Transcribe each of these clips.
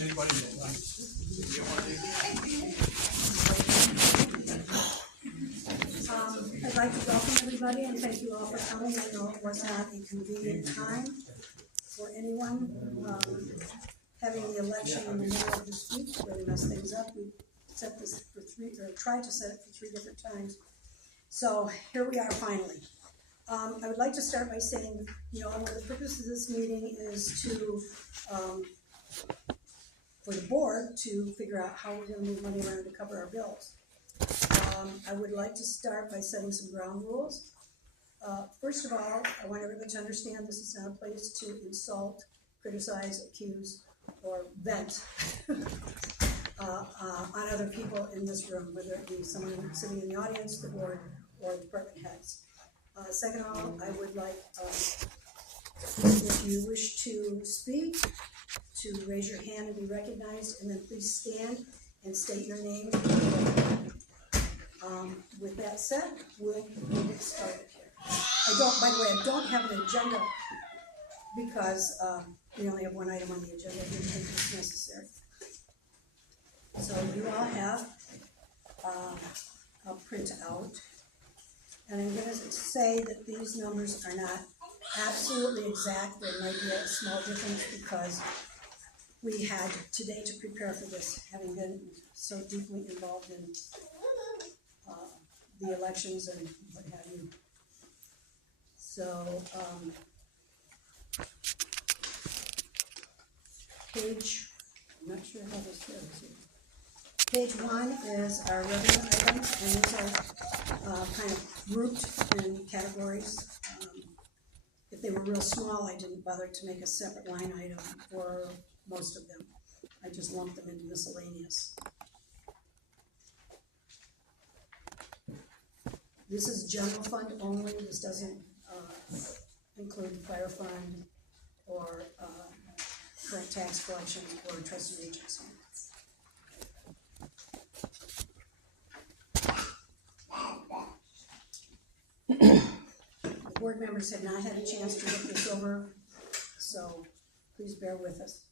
Anybody that I'd like to welcome everybody and thank you all for coming. I know it was not a convenient time for anyone. Having the election in the middle of this week really messed things up. We set this for tried to set it for 3 different times. So here we are finally. I would like to start by saying, one of the purposes of this meeting is to, for the board to figure out how we're going to move money around to cover our bills. I would like to start by setting some ground rules. First of all, I want everybody to understand this is not a place to insult, criticize, accuse, or vent on other people in this room, whether it be someone sitting in the audience, the board, or department heads. Second of all, I would like, if you wish to speak, to raise your hand and be recognized, and then please stand and state your name. With that said, we'll get started here. By the way, I don't have an agenda because we only have one item on the agenda. I didn't think it's necessary. So you all have a printout. And I'm going to say that these numbers are not absolutely exact. There might be a small difference because we had today to prepare for this, having been so deeply involved in the elections and what have you. So, I'm not sure how this goes here. Page 1 is our revenue items, and these are kind of grouped in categories. If they were real small, I didn't bother to make a separate line item for most of them. I just lumped them into miscellaneous. This is general fund only. This doesn't include fire fund or current tax collections or trust and agency. The board members have not had a chance to look this over, so please bear with us.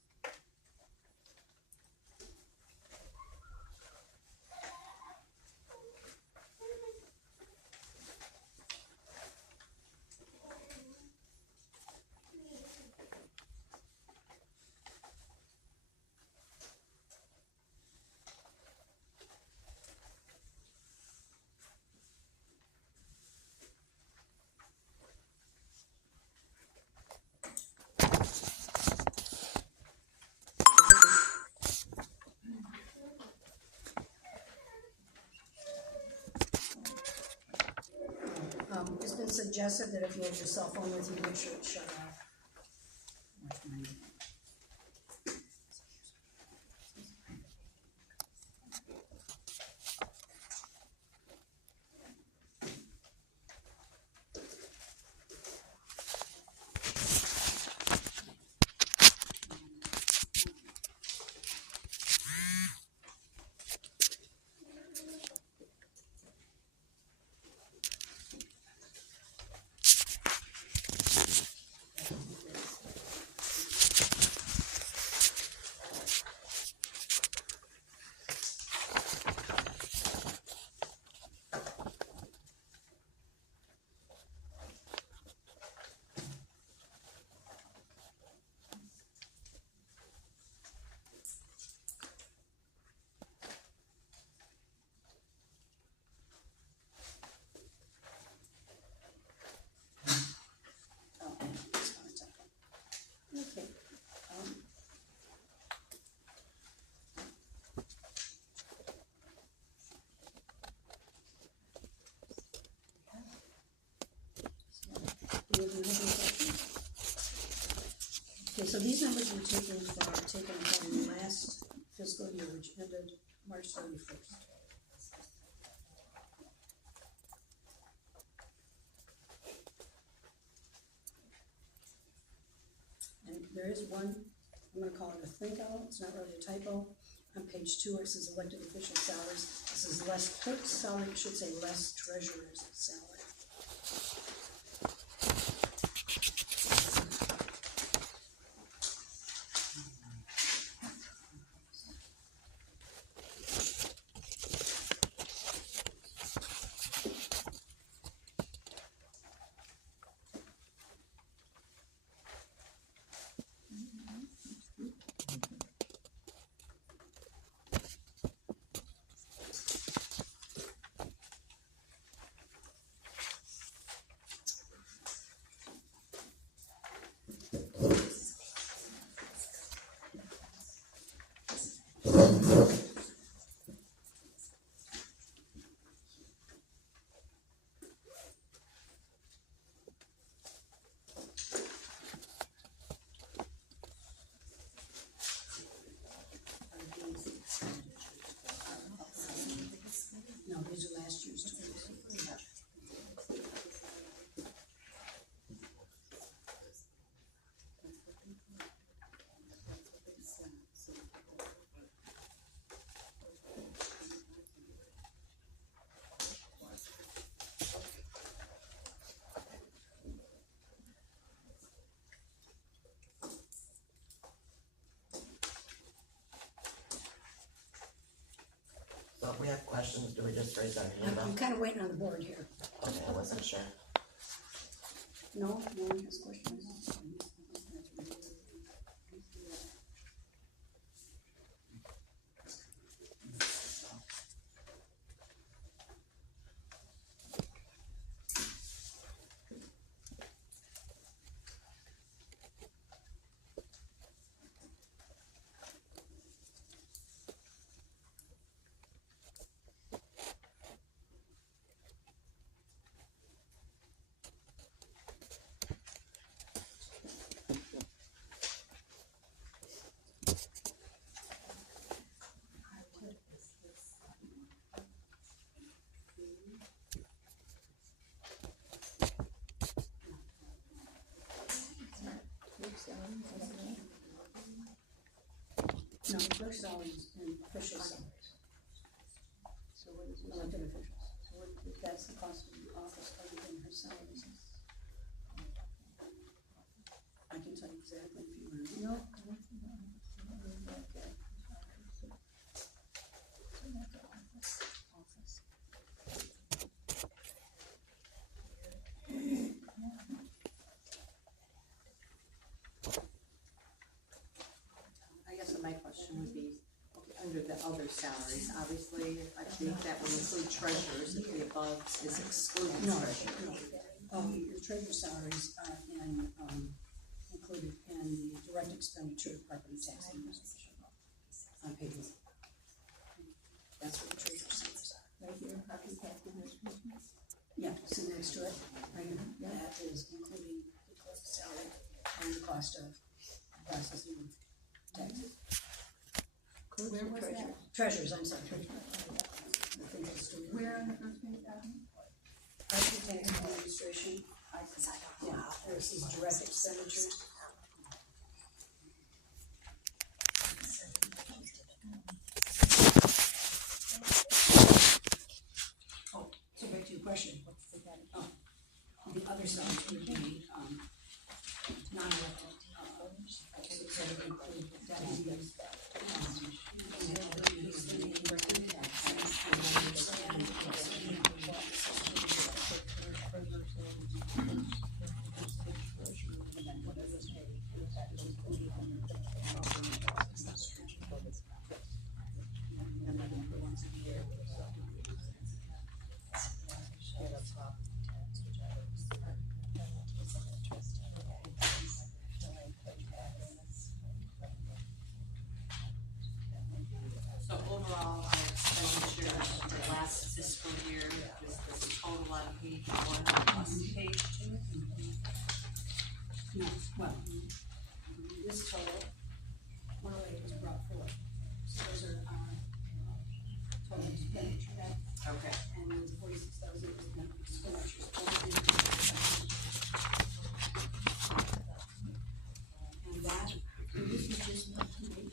It's been suggested that if you have your cell phone with you, make sure it's shut off. Okay. Okay, so these numbers were taken from last fiscal year, which ended March 31st. And there is one, I'm going to call it a think out, it's not really a typo. On page 2, it says elected official salaries. This is less clerk's salary, it should say less treasurer's salary. if we have questions, do we just raise our hand I'm up? kind of waiting on the board here. Okay, I wasn't sure. No one has questions? No, clerk salaries and official salaries. So what is elected officials? So what, that's the cost of the office other than her salaries. I can tell you exactly if you want to know. I guess my question would be, okay, under the other salaries, obviously, I think that would include treasurers, if the above is excluding No, treasurers. your treasurer salaries are included in the direct expenditure of property tax administration on page 1. That's what the treasurer salaries are. Right here, property tax administration. Yeah, so next to it, right here, that is including the clerk's salary and the cost of processing taxes. Where was that? Treasurers, I'm sorry. I think it's still. Where on the first page, Property tax administration, yeah, there's these direct expenditures. Oh, so back to your question, the other side would be, non-elected, so that would include deputies, So overall, our expenditures for last fiscal year, was the total on page 1 plus page 2? no, well, this total, 108 was brought forward, so those are our total expenditure. Okay. And then the 46,000 is the expenditures. And that, this is just not to make.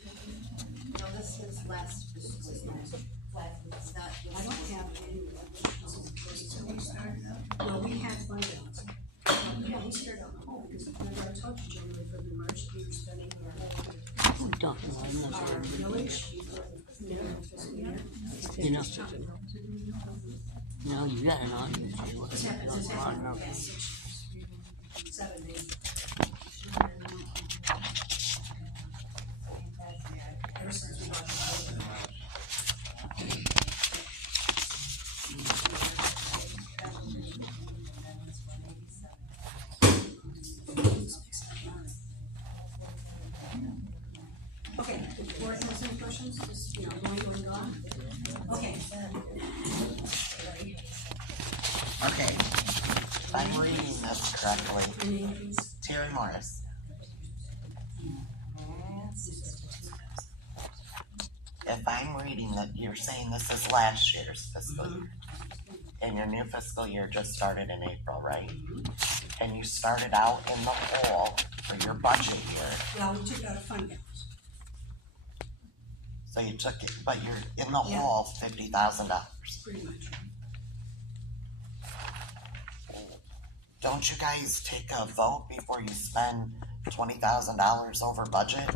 No, this is last fiscal year. It's not this I don't fiscal have year. any. So we started out, well, we had fund balance. Yeah, we started out home, because remember I told you January, February, March, we were spending our village before the middle of the fiscal year. You know, no, you got an audience. This happened in the past 6 years, 7 days. Ever since we bought the house. Okay, the board has any questions, just, going on? Okay. Okay, if I'm reading this correctly, Terry Morris. If I'm reading that, you're saying this is last year's fiscal year. And your new fiscal year just started in April, right? And you started out in the hole for your budget year. Well, we took out a fund balance. So you took it, but you're in the Yeah. hole $50,000. Pretty much. Don't you guys take a vote before you spend $20,000 over budget?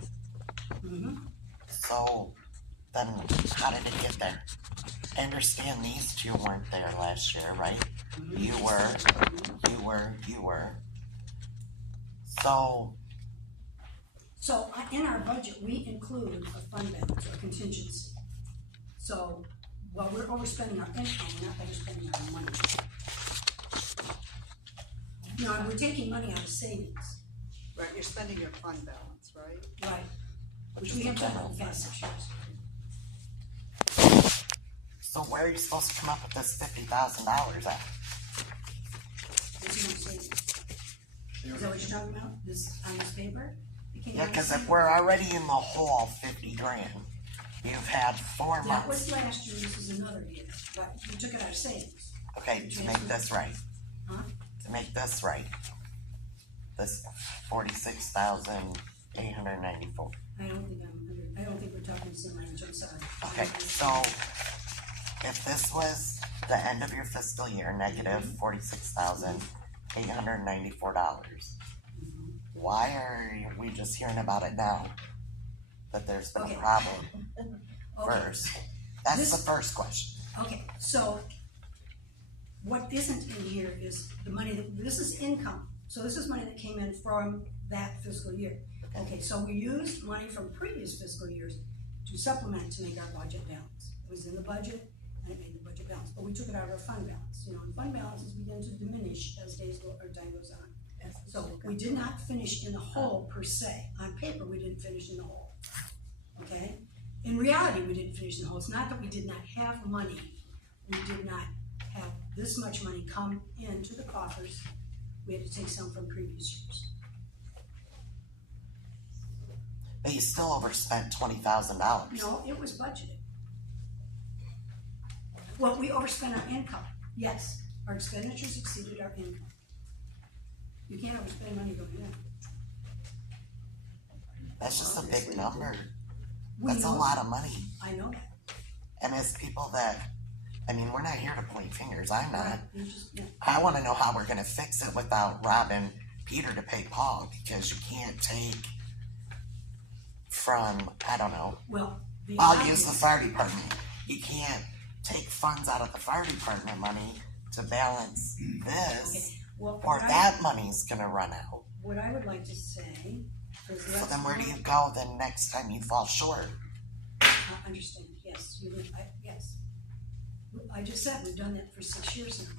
Mm-hmm. So then how did it get there? I understand these two weren't there last year, right? You were. So, in our budget, we include a fund balance or contingency. So, while we're overspending our income, we're not overspending our money. No, we're taking money out of savings, Right, you're spending your fund balance, right? right, which we have done for the past 6 years. So where are you supposed to come up with this $50,000 at? This is what I'm saying. Is that what you're talking about, this, on this paper? It came Yeah, out of cause if savings. we're already in the hole 50 grand, you've had 4 That months. was last year, this is another year, but you took it out of savings. Okay, to make this right. Huh? To make this right. This 46,894. I don't think we're talking the same language, I'm sorry. Okay, so if this was the end of your fiscal year, negative $46,894, why are we just hearing about it now? That there's been a Okay. problem Okay, first? That's This- the first question. okay, so what isn't in here is the money that, this is income, so this is money that came in from that fiscal year. Okay, so we used money from previous fiscal years to supplement to make our budget balance. It was in the budget, and it made the budget balance, but we took it out of our fund balance, and fund balances begin to diminish as days go, or time goes on. So we did not finish in the hole per se, on paper, we didn't finish in the hole, okay? In reality, we didn't finish in the hole, it's not that we did not have money, we did not have this much money come into the coffers, we had to take some from previous years. But you still overspent $20,000. No, it was budgeted. Well, we overspent our income, yes, our expenditures exceeded our income. You can't overspend money going in. That's just a big number. We That's a know- lot of money. I know that. And as people that, I mean, we're not here to point fingers, I'm not. You just, yeah. I wanna know how we're gonna fix it without robbing Peter to pay Paul, because you can't take from, I don't know, Well, the. I'll use the fire department. You can't take funds out of the fire department money to balance this, Okay, well, or that money's gonna run out. what I would like to say is So let's then where do not- you go then next time you fall short? I understand, yes, yes. I just said, we've done that for 6 years now.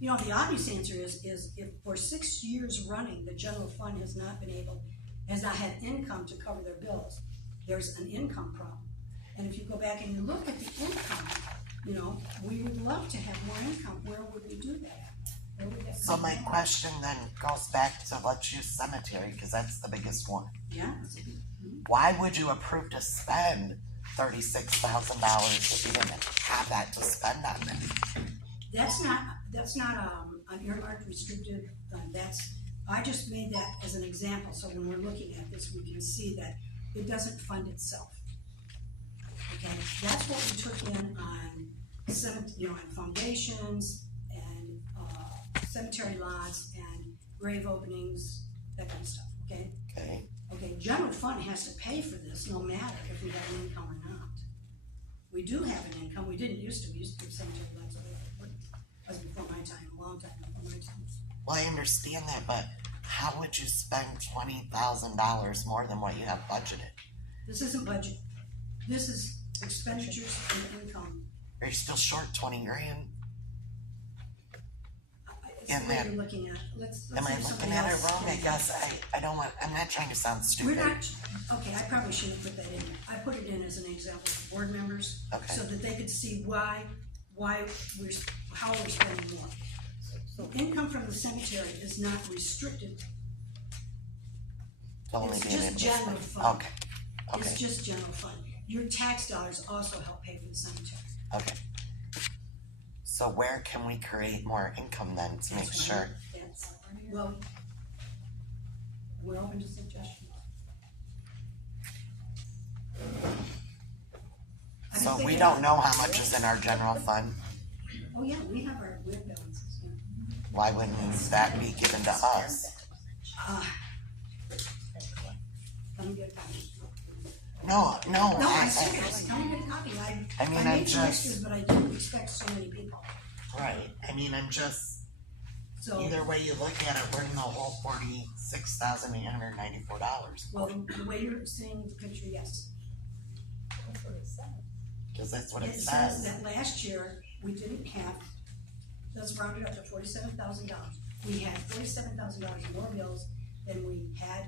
You know, the obvious answer is if for 6 years running, the general fund has not had income to cover their bills, there's an income problem. And if you go back and you look at the income, we would love to have more income, where would we do that? Where would that So come my from? question then goes back to let's use cemetery, cause that's the biggest one. Yeah, Why would you approve to spend $36,000 if you didn't have that to spend on it? that's not an earmarked restricted fund, I just made that as an example, so when we're looking at this, we can see that it doesn't fund itself. Okay, that's what we took in on on foundations and, cemetery lots and grave openings, that kind of stuff, okay? Okay, Okay, general fund has to pay for this, no matter if we have an income or not. We do have an income, we used to give cemetery lots away, that was before my time, a long time before my time. well, I understand that, but how would you spend $20,000 more than what you have budgeted? This isn't budget, this is expenditures and income. Are you still short 20 grand? It's the way that- you're looking at it. Let's Am I have looking somebody at it else wrong? I can- guess I'm not trying to sound We're stupid. not, okay, I probably shouldn't put that in. I put it in as an example for board members. Okay. So that they could see how we're spending more. So income from the cemetery is not restricted, To only it's being just able to general spend- fund. Okay, It's okay, just general fund. Your tax dollars also help pay for the cemetery. okay. So where can we create more income then to make That's sure? right. Well, we're open to suggestions. I So just we think don't know how much is in our general fund? Oh, yeah, we have balances, yeah. Why wouldn't that be given to us? Let me get a copy. No, I'm serious, tell me to copy, I mean, I'm made some just- extras, but I didn't expect so many people, right, I mean, I'm just, so. either way you look at it, we're in the whole $46,894. Well, the way you're seeing the picture, yes. Cause that's what it It says says. that last year, we didn't have, let's round it up to $47,000. We had $47,000 more bills than we had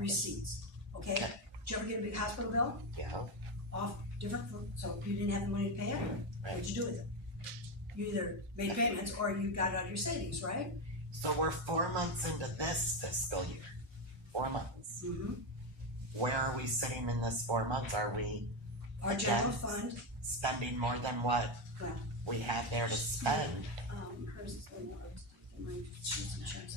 receipts, okay? Okay. Did you ever get a big hospital bill Yeah, off different, so you didn't have the money to pay it? What'd you do with it? You either made payments or you got it out of your savings, right? so we're 4 months into this fiscal year, 4 months. Mm-hmm. Where are we sitting in this 4 months? Are we Our general Yes. fund, spending more than what well, we had there to spend? hers is going up, mine, she's in charge.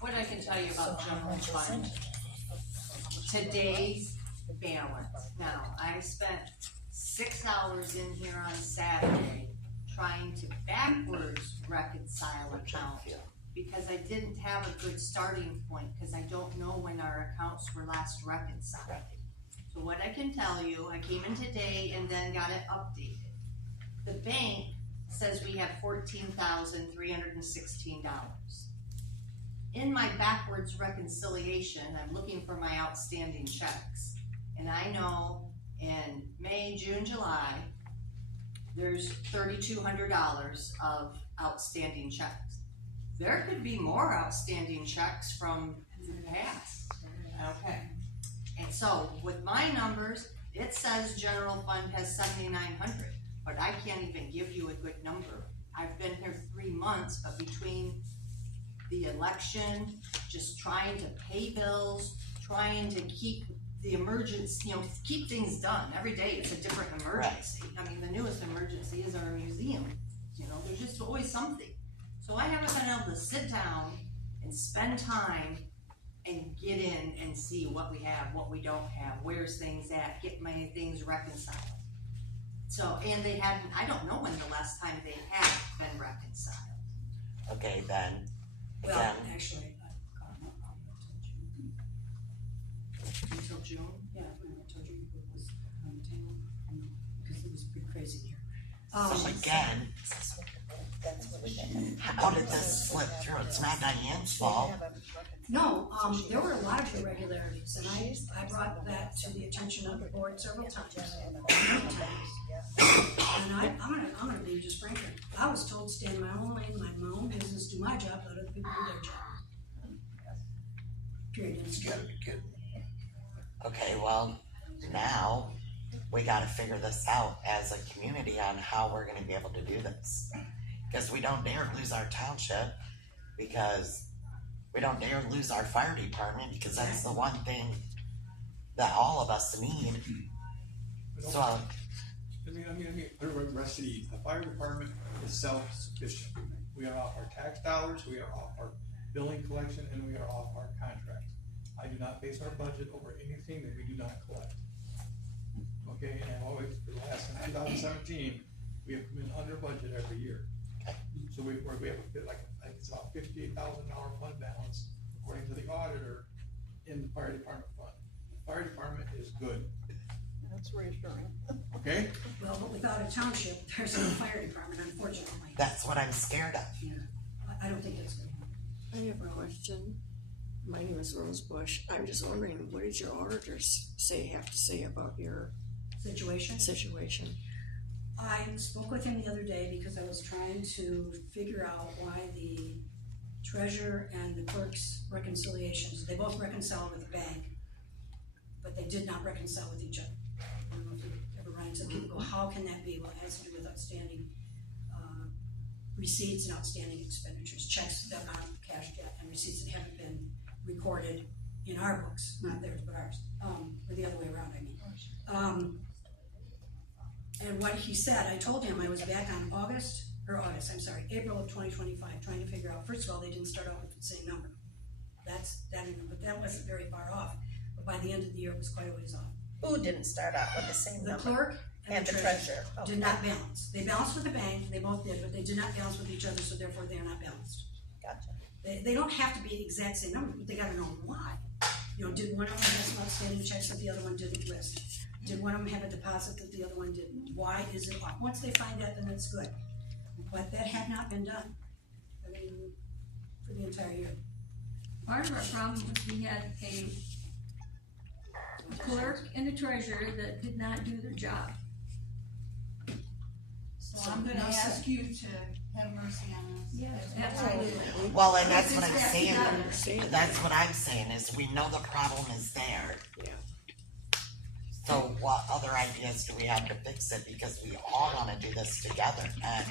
What I can tell you about general fund, today's balance. Now, I spent 6 hours in here on Saturday trying to backwards reconcile account because I didn't have a good starting point, because I don't know when our accounts were last reconciled. So what I can tell you, I came in today and then got it updated. The bank says we have $14,316. In my backwards reconciliation, I'm looking for my outstanding checks. And I know in May, June, July, there's $3,200 of outstanding checks. There could be more outstanding checks from the past. Okay. And so with my numbers, it says general fund has 7,900, but I can't even give you a good number. I've been here 3 months, but between the election, just trying to pay bills, trying to keep the emergency, keep things done. Every day it's a different emergency. I mean, the newest emergency is our museum. There's just always something. So I haven't been able to sit down and spend time and get in and see what we have, what we don't have, where's things at, get my things reconciled. So, and they hadn't, I don't know when the last time they have been reconciled. Okay, then, Well, again, actually, I got them up until June. Yeah, I told you it was on the table, because it was pretty crazy here. so again, how did this slip through? It's not Diane's fault. No, there were a lot of irregularities, and I brought that to the attention of the board several times. And I'm gonna be just frank, I was told to stay in my own lane, mind my own business, do my job, let other people do their job. Period, it's true. Good. Okay, well, now we gotta figure this out as a community on how we're gonna be able to do this. Cause we don't dare lose our township, because we don't dare lose our fire department, because that's the one thing that all of us need. So, I mean, put it right, rest of the fire department is self-sufficient. We are off our tax dollars, we are off our billing collection, and we are off our contracts. I do not base our budget over anything that we do not collect. Okay, and always, for the last, since 2017, we have been under budget every year. So we have it's about $58,000 fund balance, according to the auditor, in the fire department fund. The fire department is good, That's reassuring. okay? Well, but without a township, there's no fire department, unfortunately. that's what I'm scared of. Yeah, I don't think that's gonna happen. I have a question. My name is Rose Bush. I'm just wondering, what did your auditors have to say about your Situation? situation? I spoke with him the other day because I was trying to figure out why the treasurer and the clerk's reconciliations, they both reconciled with the bank, but they did not reconcile with each other. I don't know if you ever run into people go, how can that be? Well, it has to do with outstanding receipts and outstanding expenditures, checks that aren't cashed yet, and receipts that haven't been recorded in our books, not theirs, but ours, or the other way around, I mean. And what he said, I told him I was back on April of 2025, trying to figure out, first of all, they didn't start out with the same number. But that wasn't very far off, but by the end of the year, it was quite a ways off. Who didn't start out with the same The number? clerk and the treasurer Okay. did not balance. They balanced with the bank, they both did, but they did not balance with each other, so therefore they are not balanced. Gotcha. They don't have to be the exact same number, but they gotta know why. You know, did one of them have some outstanding checks that the other one didn't list? Did one of them have a deposit that the other one didn't? Why is it off? Once they find that, then it's good. But that had not been done, I mean, for the entire year. Part of our problem was we had a clerk and a treasurer that did not do their job. So I'm gonna ask you to have mercy on us. Yes, absolutely. Well, and that's what I'm It's saying, understand. that's what I'm saying, is we know the problem is there. Yeah. So what other ideas do we have to fix it, because we all wanna do this together and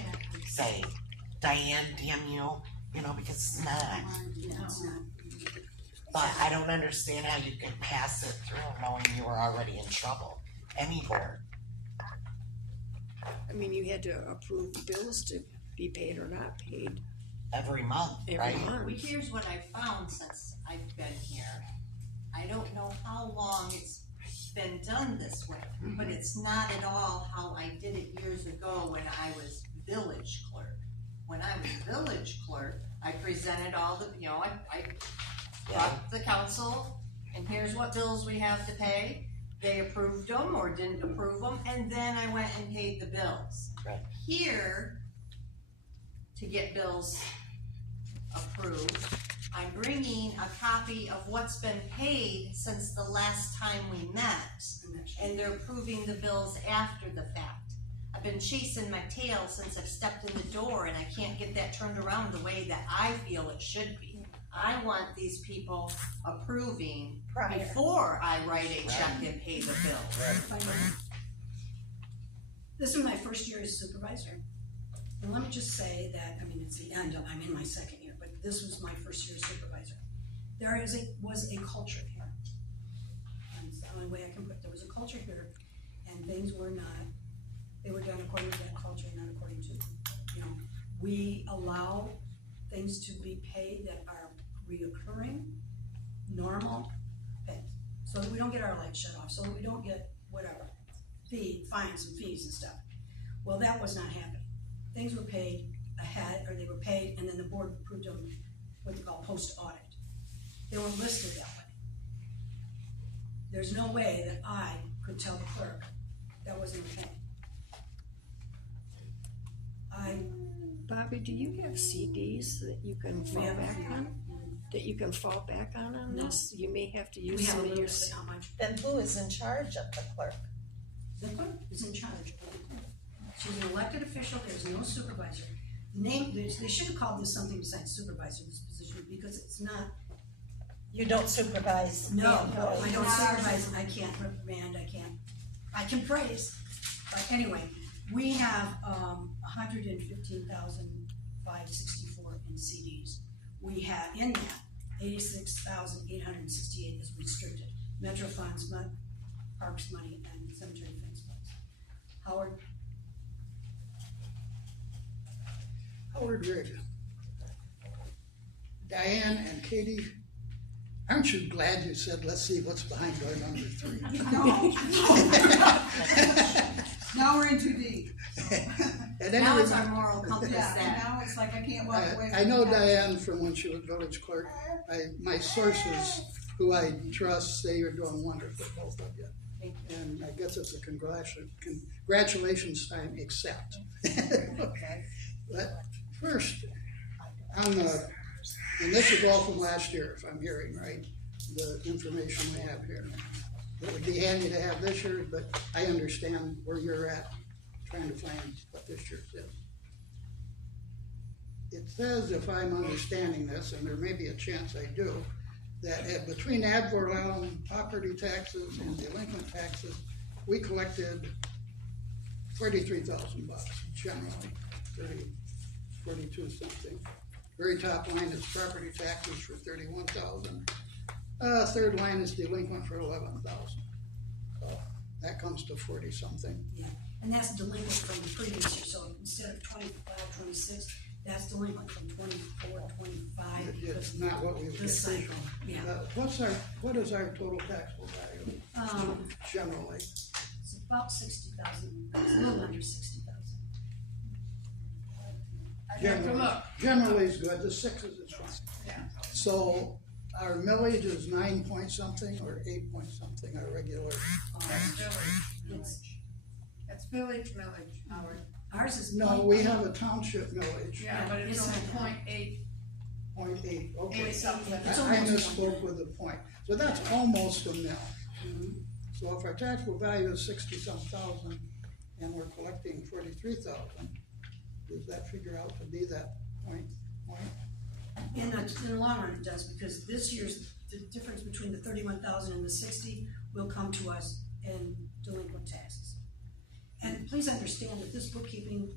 say, Diane, damn you know, because it's not. No, it's not. But I don't understand how you can pass it through knowing you were already in trouble, any board. I mean, you had to approve bills to be paid or not paid Every month, every right? Well, month. here's what I found since I've been here. I don't know how long it's been done this way, but it's not at all how I did it years ago when I was village clerk. When I was village clerk, I presented all the, you know, I brought the council, and here's what bills we have to pay. They approved them or didn't approve them, and then I went and paid the bills. Right. Here, to get bills approved, I'm bringing a copy of what's been paid since the last time we met, and they're approving the bills after the fact. I've been chasing my tail since I've stepped in the door, and I can't get that turned around the way that I feel it should be. I want these people approving Prior. before I write a check and pay the bill. This is my first year as supervisor. And let me just say that, I mean, it's the end of, I'm in my second year, but this was my first year as supervisor. There was a culture here. And it's the only way I can put, there was a culture here, and things were not, they were done according to that culture, not according to, you know, we allow things to be paid that are reoccurring, normal pay, so that we don't get our lights shut off, so that we don't get whatever, fines and fees and stuff. Well, that was not happening. Things were paid ahead, or they were paid, and then the board approved them, what they call post-audit. They weren't listed that way. There's no way that I could tell the clerk that wasn't okay. Bobby, do you have CDs that you can fall We have a back few. on? That you can fall back on No. this? You may have to We use have a some of little your. bit, but not much. Then who is in charge of the clerk? The clerk is in charge. She's an elected official, there's no supervisor. They should have called this something besides supervisor, this position, because it's not. You don't supervise the No, employees. I don't supervise, I can't reprimand, I can praise. But anyway, we have, 115,564 in CDs. We have in that, 86,868 is restricted. Metro funds, parks money, and cemetery fence funds. Howard? Howard Rigg. Diane and Katie, aren't you glad you said, let's see what's behind door number 3? Now we're in too deep. At any Now rate, it's our moral compass Yeah, and that, now it's like I can't walk away from I know the Diane from when she was village clerk. My sources, who I trust, say you're doing wonderful, both of you. Thank And I guess it's a congratulations time, except. Okay. But first, and this is all from last year, if I'm hearing right, the information we have here. It would be handy to have this year, but I understand where you're at, trying to find what this year says. It says, if I'm understanding this, and there may be a chance I do, that between ad valorem, property taxes, and delinquent taxes, we collected $43,000 generally, 42 something. Very top line is property taxes for 31,000. Third line is delinquent for 11,000. That comes to 40 something. Yeah, and that's delinquent from the previous year, so instead of 25, 26, that's delinquent from 24, 25. It's not what we would This get. cycle, yeah. What is our total taxable value generally? It's about 60,000, it's a little under 60,000. I'd have to look. Generally is good, the sixes is fine. Yeah. So our millage is 9 point something or 8 point something, our regular. That's village. It's, That's village millage, Howard. ours is. No, we have a township millage, Yeah, but it's It's- only 0.8, 0.8, okay. 8 something. It's I almost misspoke with the point, so that's almost a mill. Mhm. So if our taxable value is 60-some thousand and we're collecting 43,000, does that figure out to be that point? In the long run, it does, because this year's, the difference between the 31,000 and the 60 will come to us in delinquent taxes. And please understand that this bookkeeping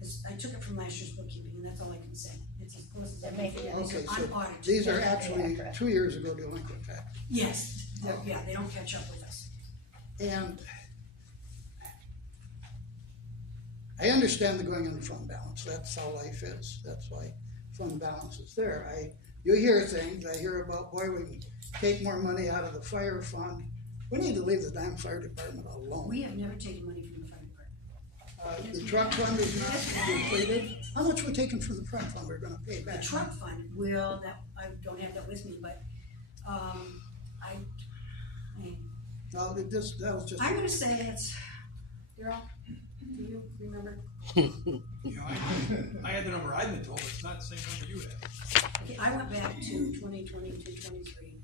is, I took it from last year's bookkeeping, and that's all I can say. It's as close as I That can may be get. it. These are Okay, so unaudited. these are Yeah, actually correct. 2 years ago delinquent tax. Yes, yeah, they don't catch up with us. And I understand the going into fund balance, that's how life is, that's why fund balance is there. You hear things, I hear about, boy, we can take more money out of the fire fund. We need to leave the damn fire department alone. We have never taken money from the fire department. The truck fund is not completed. How much we taking from the truck fund we're gonna pay The back? truck fund will, that, I don't have that with me, but, I mean, No, that was just. I'm gonna say it's, Daryl, do you remember? You know, I had the number I've been told, it's not the same number you had. Okay, I went back to 2020 to 23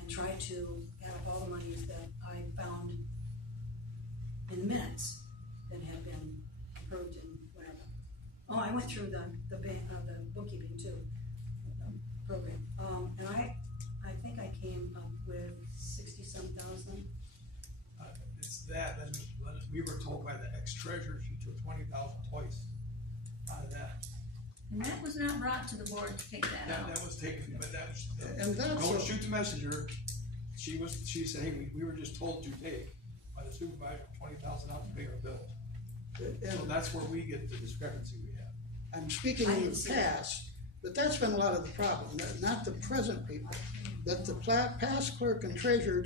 and tried to add up all the monies that I found in the minutes that had been approved and whatever. Oh, I went through the bookkeeping too, program. And I think I came up with 60-some thousand. It's that, and we were told by the ex-treasurer, she took 20,000 twice out of that. And that was not brought to the board to take that out. That was taken, but that was, And that's don't a- shoot the messenger. She said, hey, we were just told to take by the supervisor 20,000 out to pay our bill. So And that's where we get the discrepancy we have. I'm speaking in the past, but that's been a lot of the problem, not the present people, but the past clerk and treasurer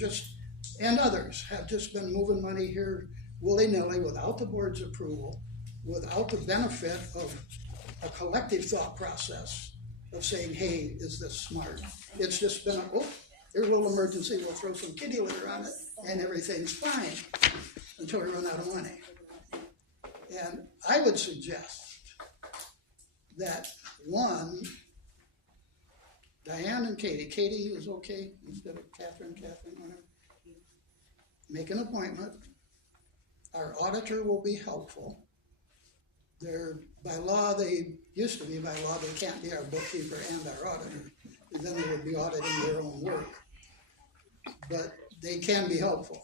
and others have just been moving money here willy-nilly without the board's approval, without the benefit of a collective thought process of saying, hey, is this smart? It's just been, there's a little emergency, we'll throw some kitty litter on it, and everything's fine, until we run out of money. And I would suggest that one, Diane and Katie is okay instead of Catherine, whatever. Make an appointment. Our auditor will be helpful. By law, they can't be our bookkeeper and our auditor. Then they would be auditing their own work. But they can be helpful.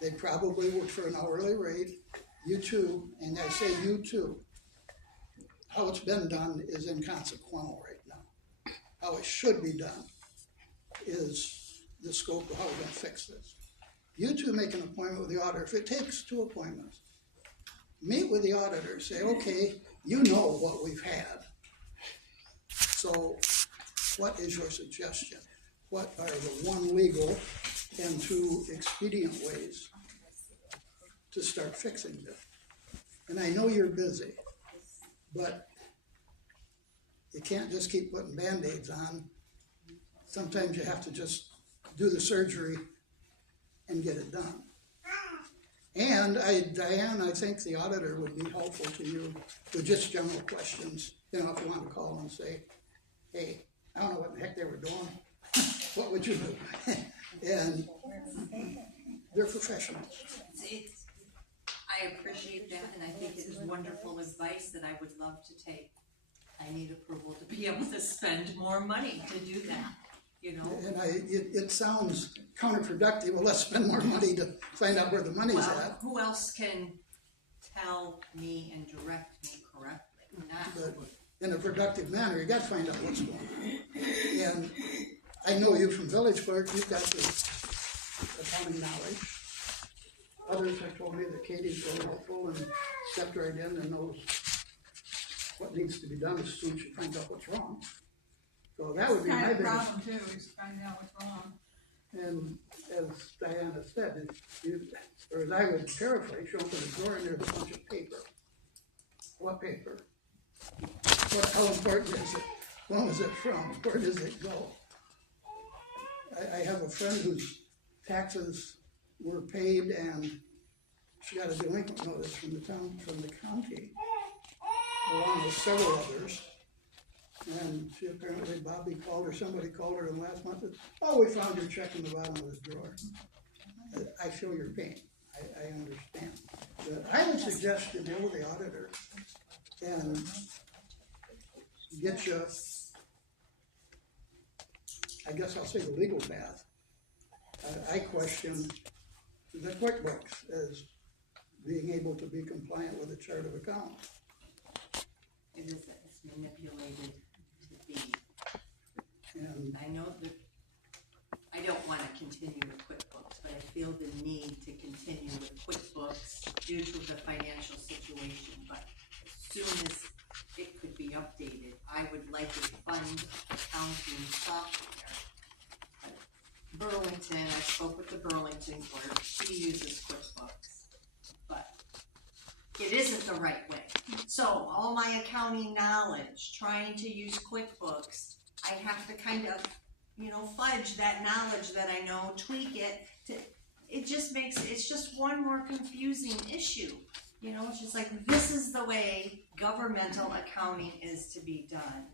They probably work for an hourly rate. You too, and I say you too. How it's been done is inconsequential right now. How it should be done is the scope of how we're gonna fix this. You two make an appointment with the auditor. If it takes 2 appointments, meet with the auditor, say, okay, you know what we've had. So what is your suggestion? What are the 1 legal and 2 expedient ways to start fixing this? And I know you're busy, but you can't just keep putting Band-Aids on. Sometimes you have to just do the surgery and get it done. And Diane, I think the auditor would be helpful to you with just general questions. If you want to call and say, hey, I don't know what the heck they were doing. What would you do? And they're professionals. I appreciate that, and I think it is wonderful advice that I would love to take. I need approval to be able to spend more money to do that, you know? And it sounds counterproductive. Well, let's spend more money to find out where the money's Well, at. who else can tell me and direct me correctly? Not But in a productive manner, you got to find out what's going on. And I know you from Village Clerk, you've got the accounting knowledge. Others have told me that Katie's very helpful and stepped right in and knows what needs to be done as soon as she finds out what's wrong. So that would be my Kind of biggest. problem too, is finding out what's wrong. And as Diana said, or as I would paraphrase, you open the drawer and there's a bunch of paper. What paper? how important is it? When was it from? Where does it go? I have a friend whose taxes were paid and she got a delinquent notice from the county, along with several others. And she apparently, Bobby called her, somebody called her in the last month and, oh, we found your check in the bottom of the drawer. I feel your pain. I understand. But I would suggest you deal with the auditor and get you, I guess I'll say the legal path. I question the QuickBooks as being able to be compliant with a chart of accounts. It is, it's manipulated to be. And I know that, I don't wanna continue with QuickBooks, but I feel the need to continue with QuickBooks due to the financial situation, but as soon as it could be updated, I would like a fund accounting software. Burlington, I spoke with the Burlington clerk, she uses QuickBooks, but it isn't the right way. So all my accounting knowledge, trying to use QuickBooks, I have to kind of, fudge that knowledge that I know, tweak it to, it just makes, it's just one more confusing issue. It's just like, this is the way governmental accounting is to be done.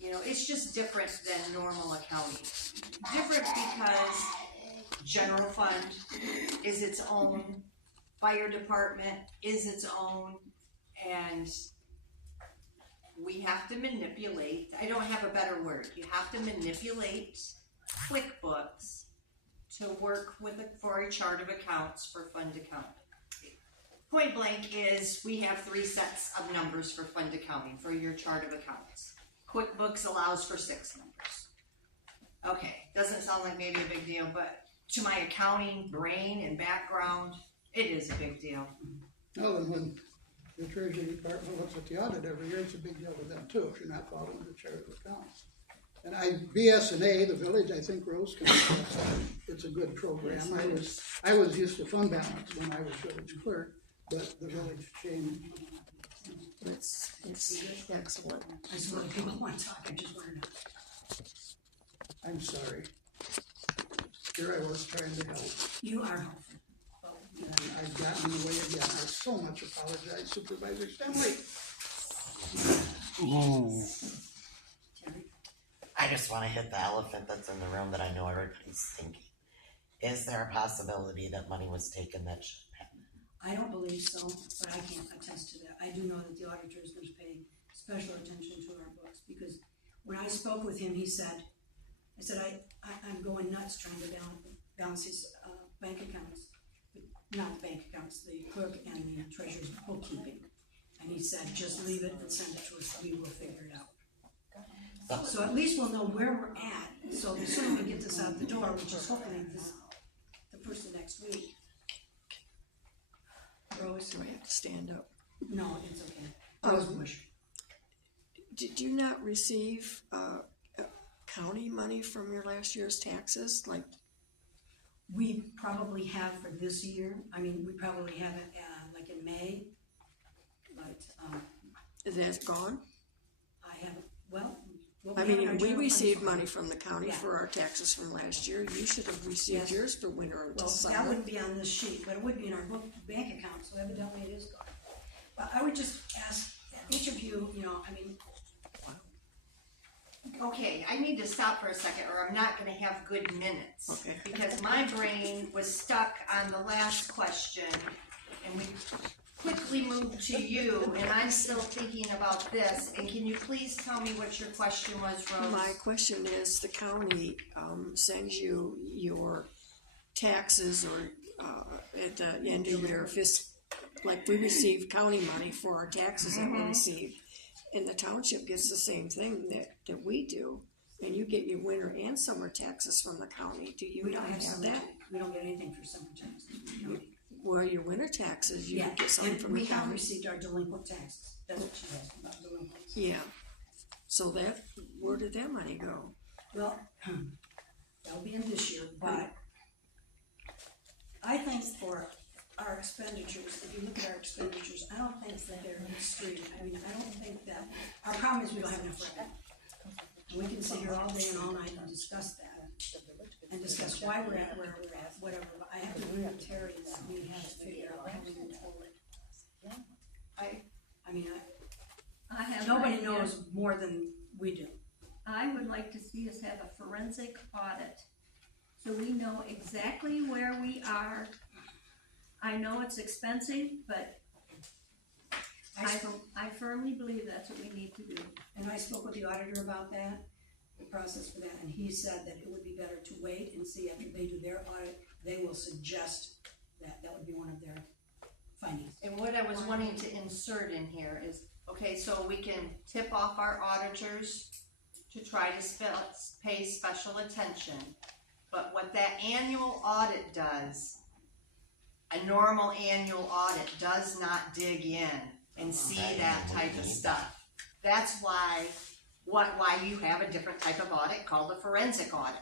It's just different than normal accounting. Different because general fund is its own, fire department is its own, and we have to manipulate, I don't have a better word, you have to manipulate QuickBooks to work for a chart of accounts for fund accounting. Point blank is, we have 3 sets of numbers for fund accounting for your chart of accounts. QuickBooks allows for 6 numbers. Okay, doesn't sound like maybe a big deal, but to my accounting brain and background, it is a big deal. no, and when the Treasury Department looks at the audit every year, it's a big deal to them too, if you're not following the chart of accounts. And BS&A, the village, I think Rose can, it's a good program. I was used to fund balance when I was village clerk, but the village changed. It's excellent. I just want people want to talk, I just want to know. I'm sorry. Here I was trying to help. You are helpful. And I've gotten in the way again. I so much apologize, Supervisor Stanley. Terry? I just wanna hit the elephant that's in the room that I know everybody's thinking. Is there a possibility that money was taken that shouldn't have? I don't believe so, but I can't attest to that. I do know that the auditor is going to pay special attention to our books, because when I spoke with him, he said, I'm going nuts trying to balance his bank accounts, not bank accounts, the clerk and the treasurer's bookkeeping. And he said, just leave it and send it to us, we will figure it out. So at least we'll know where we're at, so the sooner we get this out the door, which is hopefully the first of next week. Rose? Do I have to stand up? No, it's okay. Rose Bush. Did you not receive county money from your last year's taxes? Like, We probably have for this year, we probably have it like in May, but is that gone? I haven't, well. what I we have in mean, our we general fund received is- money from the county Yeah. for our taxes from last year. You should have received Yes. yours for winter until Well, that summer. wouldn't be on this sheet, but it would be in our bank account, so evidently it is gone. But I would just ask each of you, Okay, I need to stop for a second or I'm not gonna have good minutes. Okay. Because my brain was stuck on the last question and we quickly moved to you and I'm still thinking about this. And can you please tell me what your question was, Rose? My question is, the county sends you your taxes or at the end of your like we receive county money for our taxes that we receive. And the township gets the same thing that we do. And you get your winter and summer taxes from the county. Do you we not don't have have summer, that? we don't get anything for summer taxes. Well, your winter taxes, you Yeah, get something and from we the have county. received our delinquent taxes, that's what she's asking about, delinquents. Yeah. So where did that money go? Well, that'll be in this year, but I think for our expenditures, if you look at our expenditures, I don't think that they're extreme. I mean, I don't think that, our problem is we don't have enough revenue. We can sit here all day and all night and discuss that, and discuss why we're at where we're at, whatever, but I have to agree with Terry that we have to figure out how we control it. I mean, I have. nobody an idea. knows more than we do. I would like to see us have a forensic audit, so we know exactly where we are. I know it's expensive, but I firmly believe that's what we need to do. And I spoke with the auditor about that, the process for that, and he said that it would be better to wait and see after they do their audit, they will suggest that that would be one of their findings. And what I was wanting to insert in here is, okay, so we can tip off our auditors to try to pay special attention, but what that annual audit does, a normal annual audit does not dig in and see that type of stuff. That's why you have a different type of audit called a forensic audit,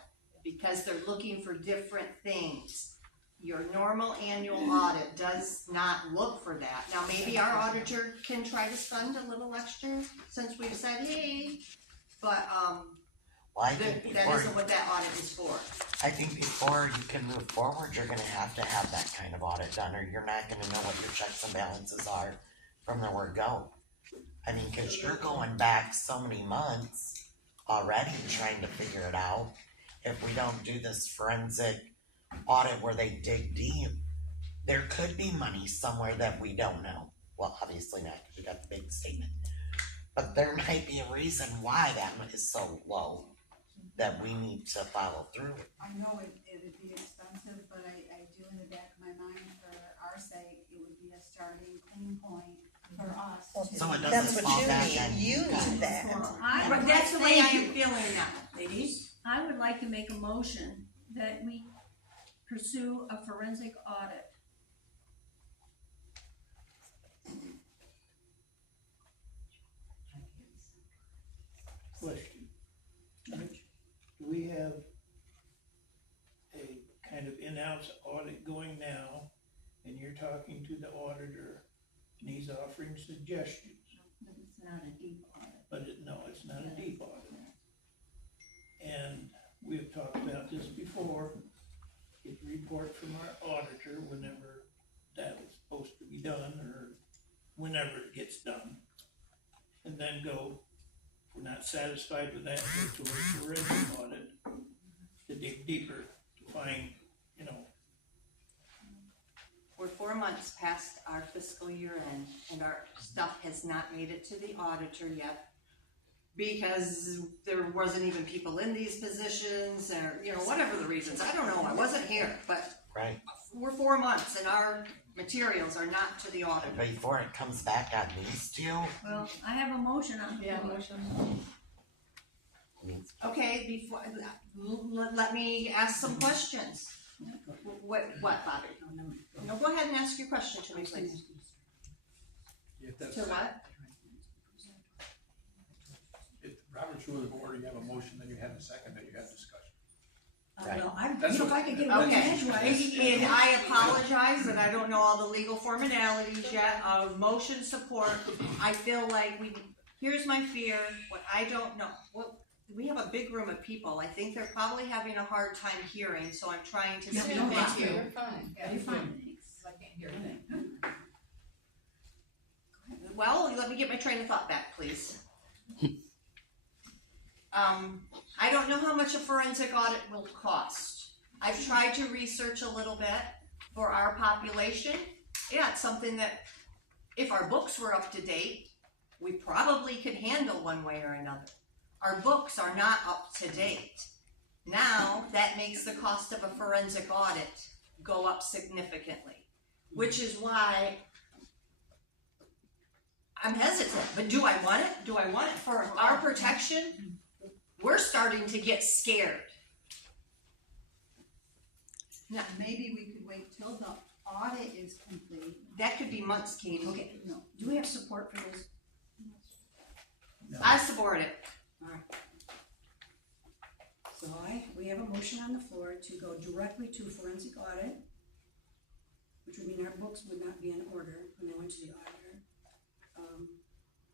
because they're looking for different things. Your normal annual audit does not look for that. Now, maybe our auditor can try to spend a little extra since we've said, hey, but, Well, I think that before, isn't what that audit is for. I think before you can move forward, you're gonna have that kind of audit done, or you're not gonna know what your checks and balances are from the word go. I mean, cause you're going back so many months already trying to figure it out. If we don't do this forensic audit where they dig deep, there could be money somewhere that we don't know. Well, obviously not, cause we got the big statement. But there might be a reason why that is so low that we need to follow through. I know it would be expensive, but I do in the back of my mind, for our sake, it would be a starting clean point for us. to- So it That's doesn't what fall you back need, on you guys. need that. But that's the way I am feeling now. Ladies? I would like to make a motion that we pursue a forensic audit. Question. Do we have a kind of in-house audit going now, and you're talking to the auditor, and he's offering suggestions? But it's not a deep audit. But it's not a deep audit. And we've talked about this before, get a report from our auditor whenever that is supposed to be done, or whenever it gets done. And then go, if we're not satisfied with that, go to a forensic audit to dig deeper, to find, We're 4 months past our fiscal year end, and our stuff has not made it to the auditor yet, because there wasn't even people in these positions, or, whatever the reasons, I don't know, I wasn't here, but Right, we're 4 months, and our materials are not to the but auditor. before it comes back on these two, Well, I have a motion on the floor. I mean, Okay, before, let me ask some questions. What, Bobby? No, go ahead and ask your question to me, please. If that's, To what? if Robert's rule of order, you have a motion, then you have a second, then you have discussion. Well, That's if what- I could get a Okay, edgewise. and I apologize that I don't know all the legal formalities yet of motion support. I feel like here's my fear, what I don't know, we have a big room of people, I think they're probably having a hard time hearing, so I'm trying to speak no, into. You're fine. You're fine. I can't hear anything. Well, let me get my train of thought back, please. I don't know how much a forensic audit will cost. I've tried to research a little bit for our population. Yeah, it's something that, if our books were up to date, we probably could handle one way or another. Our books are not up to date. Now, that makes the cost of a forensic audit go up significantly, which is why I'm hesitant, but do I want it? Do I want it for our protection? We're starting to get scared. Now, Maybe we could wait till the audit is complete. that could be months, Katie. Okay, do we have support for this? I support it. So we have a motion on the floor to go directly to forensic audit. which would mean our books would not be in order when they went to the auditor.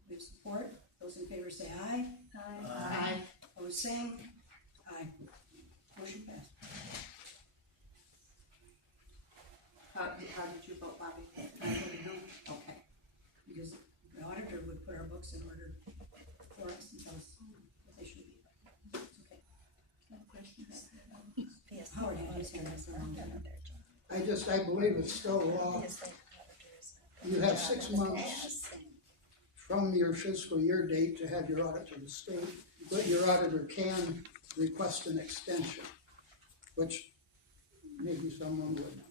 We have support. Those in favor say aye. Aye. Opposed, same. Aye. Motion passed. How did you vote, Bobby? Okay. Because the auditor would put our books in order for us and tell us what they should be. It's okay. Yes. Howard had his hand up. I believe it's still law. You have 6 months from your fiscal year date to have your audit to the state, but your auditor can request an extension, which maybe someone would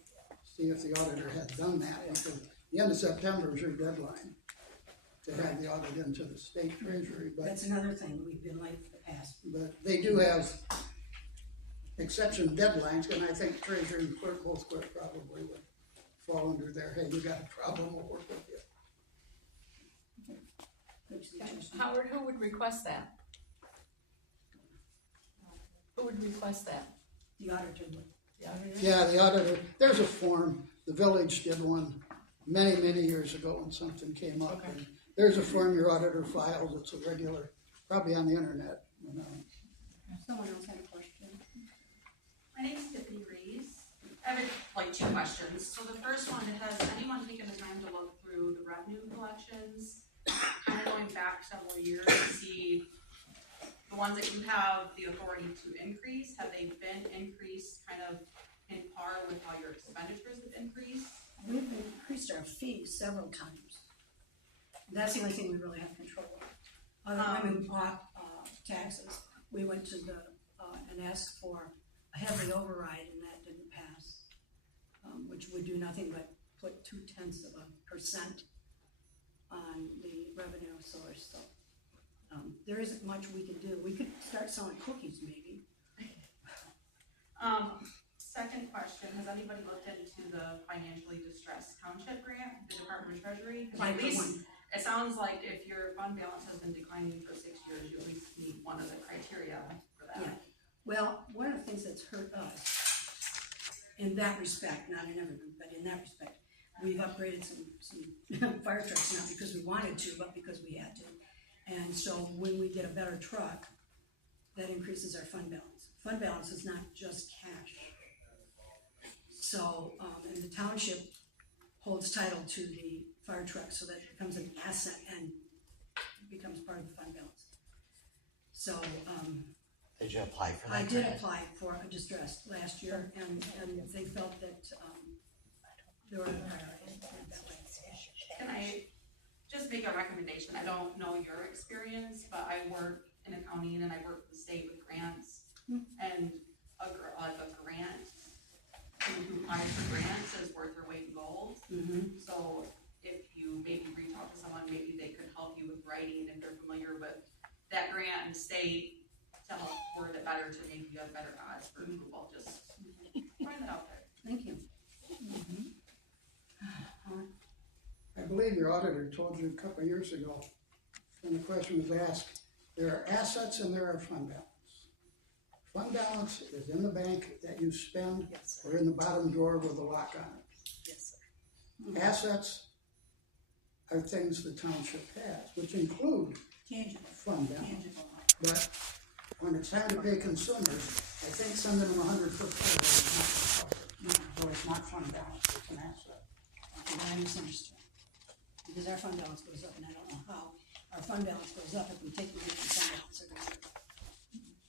see if the auditor had done that, because the end of September is your deadline to have the audit into the state treasury, That's another thing, we've been late for the past. but they do have exception deadlines, and I think treasurer and clerk, both clerk probably would fall under there, hey, you got a problem, we'll work with you. Howard, who would request that? Who would request that? The auditor would. The auditor? Yeah, the auditor, there's a form, the village did one many, many years ago when something came up. Okay. And there's a form your auditor files, it's a regular, probably on the internet, you know. Someone else had a question? My name's Tiffany Rees. I have like 2 questions. So the first one, has anyone taken the time to look through the revenue collections? Kind of going back several years to see the ones that you have the authority to increase, have they been increased kind of in par with how your expenditures have increased? We've increased our fees several times. That's the only thing we really have control of. Other than we bought taxes, we went to the, and asked for a heavy override, and that didn't pass, which would do nothing but put 0.2% on the revenue source, so. There isn't much we can do. We could start selling cookies, maybe. Second question, has anybody looked into the financially distressed township grant, the Department of Treasury? 'Cause Like at the least, one. it sounds like if your fund balance has been declining for 6 years, you at least meet one of the criteria for that. Yeah. Well, one of the things that's hurt us in that respect, not in everything, but in that respect, we've upgraded some fire trucks, not because we wanted to, but because we had to. And so when we get a better truck, that increases our fund balance. Fund balance is not just cash. So, and the township holds title to the fire truck, so that it becomes an asset and becomes part of the fund balance. So, Did you apply for that I did grant? apply for a distressed last year, and they felt that, there were priorities that way. Can I just make a recommendation? I don't know your experience, but I work in accounting and I work with the state with grants. And a grant, someone who applies for grants is worth their weight in gold. Mm-hmm. So if you maybe reach out to someone, maybe they could help you with writing if they're familiar with that grant and state to help word it better to maybe you have better odds for approval. Just throwing that out there. Thank you. I believe your auditor told you a couple of years ago, when the question was asked, there are assets and there are fund balance. Fund balance is in the bank that you spend, Yes, or in the bottom drawer with a lock on it. yes, sir. Assets are things the township has, which include Tangible, fund balance. tangible. But when it's time to pay consumers, I think sending them 100 foot cable is not covered. So it's not fund balance, it's an asset. Okay, I misunderstood. Because our fund balance goes up, and I don't know how. Our fund balance goes up if we take money from fund balance every year.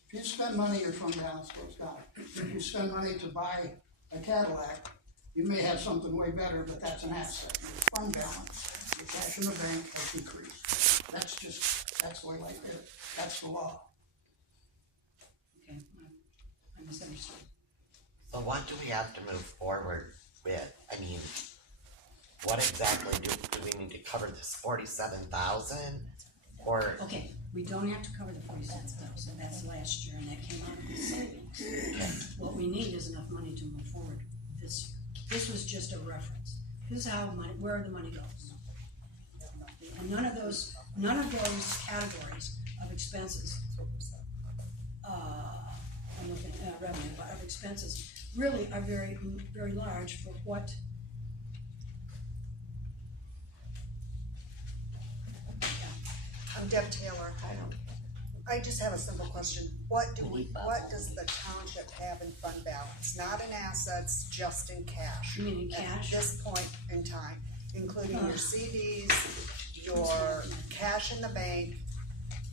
If you spend money, your fund balance goes down. If you spend money to buy a Cadillac, you may have something way better, but that's an asset. Your fund balance, your cash in the bank has decreased. That's the way life is. That's the law. Okay, I misunderstood. So what do we have to move forward with? I mean, what exactly do we need to cover this 47,000? Or, Okay, we don't have to cover the 47,000, that's last year, and that came out of the savings. What we need is enough money to move forward this year. This was just a reference. This is how money, where the money goes. And none of those categories of expenses, revenue, but of expenses, really are very, very large for what I'm Deb Taylor. I just have a simple question. What does the township have in fund balance? Not in assets, just in cash. You mean in cash? At this point in time, including your CDs, your cash in the bank.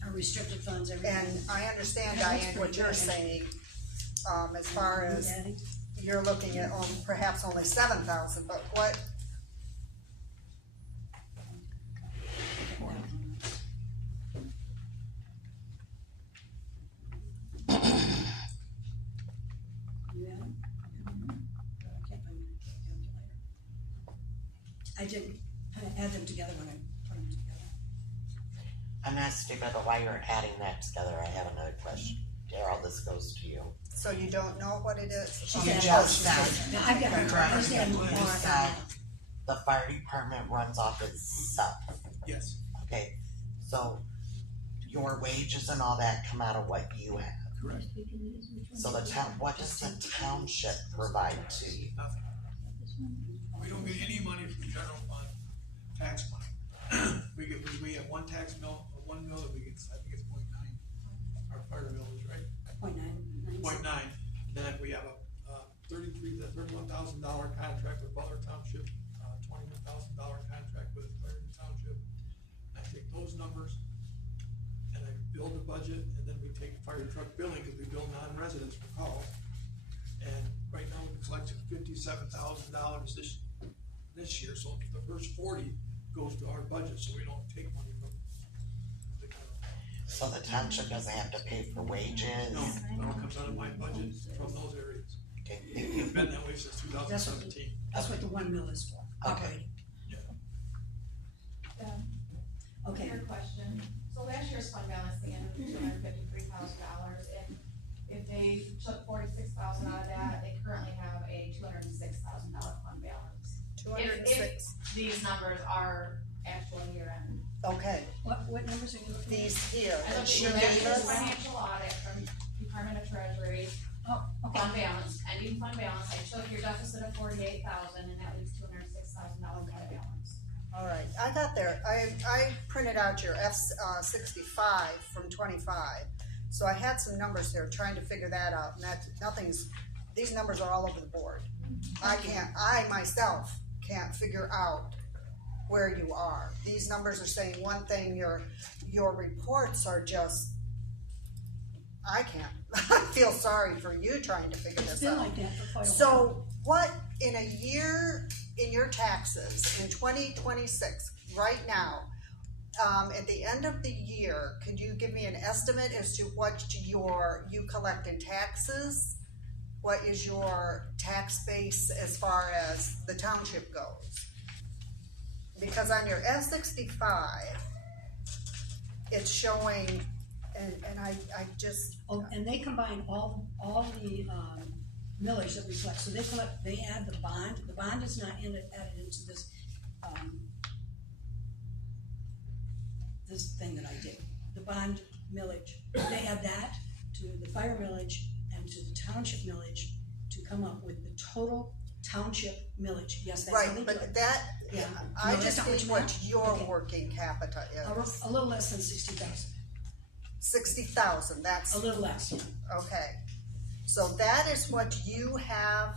Our restricted funds, everything. And I understand, Yeah, that's Diane, what pretty you're good. saying, as far as Daddy? you're looking at perhaps only 7,000, but what? You have it? I can't find my calculator. I did kind of add them together when I put them together. I'm not stupid, but while you're adding that together, I have another question. Daryl, this goes to you. So you don't know what it is? She's You added- just said, Now, I've got, I was adding more. you just said the fire department runs off itself. Yes, Okay, so your wages and all that come out of what you have. correct. So the town, what does the township provide to you? Nothing. We don't get any money from general fund, tax money. We have one tax mill, or one mill that we get, I think it's 0.9. Our fire mill is, right? 0.9. 0.9. Then we have a $31,000 contract with Butler Township, $21,000 contract with Clarendon Township. I take those numbers and I build a budget, and then we take fire truck billing, because we bill non-residents for calls. And right now we collected $57,000 this year, so the first 40 goes to our budget, so we don't take money from the So the township doesn't have to pay for wages? No, it all comes out of my budget from those areas. Okay, It's been that way since 2017. That's what the 1 mil is for, Okay. operating. Okay. Your question, so last year's fund balance, the end of $253,000, and if they took 46,000 out of that, they currently have a $206,000 fund balance. 206. If these numbers are actual year end. Okay, What numbers are you looking at? these here, I that looked she at gave last year's us. financial audit from Department of Treasury, Oh, okay. fund balance, ending fund balance, I took your deficit of 48,000, and that leaves $206,000 fund balance. All right, I got there. I printed out your F-65 from 25. So I had some numbers there, trying to figure that out, and these numbers are all over the board. I myself can't figure out where you are. These numbers are saying one thing, your reports are just, I can't, I feel sorry for you trying to figure It's this been out. like that for quite a while. So what, in a year, in your taxes, in 2026, right now, at the end of the year, could you give me an estimate as to what you collect in taxes? What is your tax base as far as the township goes? Because on your F-65, it's showing, and I just, Oh, and they combine all the, millage that we collect, so they add the bond is not added into this, this thing that I did, the bond millage, they add that to the fire millage and to the township millage to come up with the total township millage, yes, that's how they right, do it. but that, Yeah. I No, that's just not what need you what want. your Okay. working capita is. A little less than 60,000, 60,000, that's, a little less, yeah. okay. So that is what you have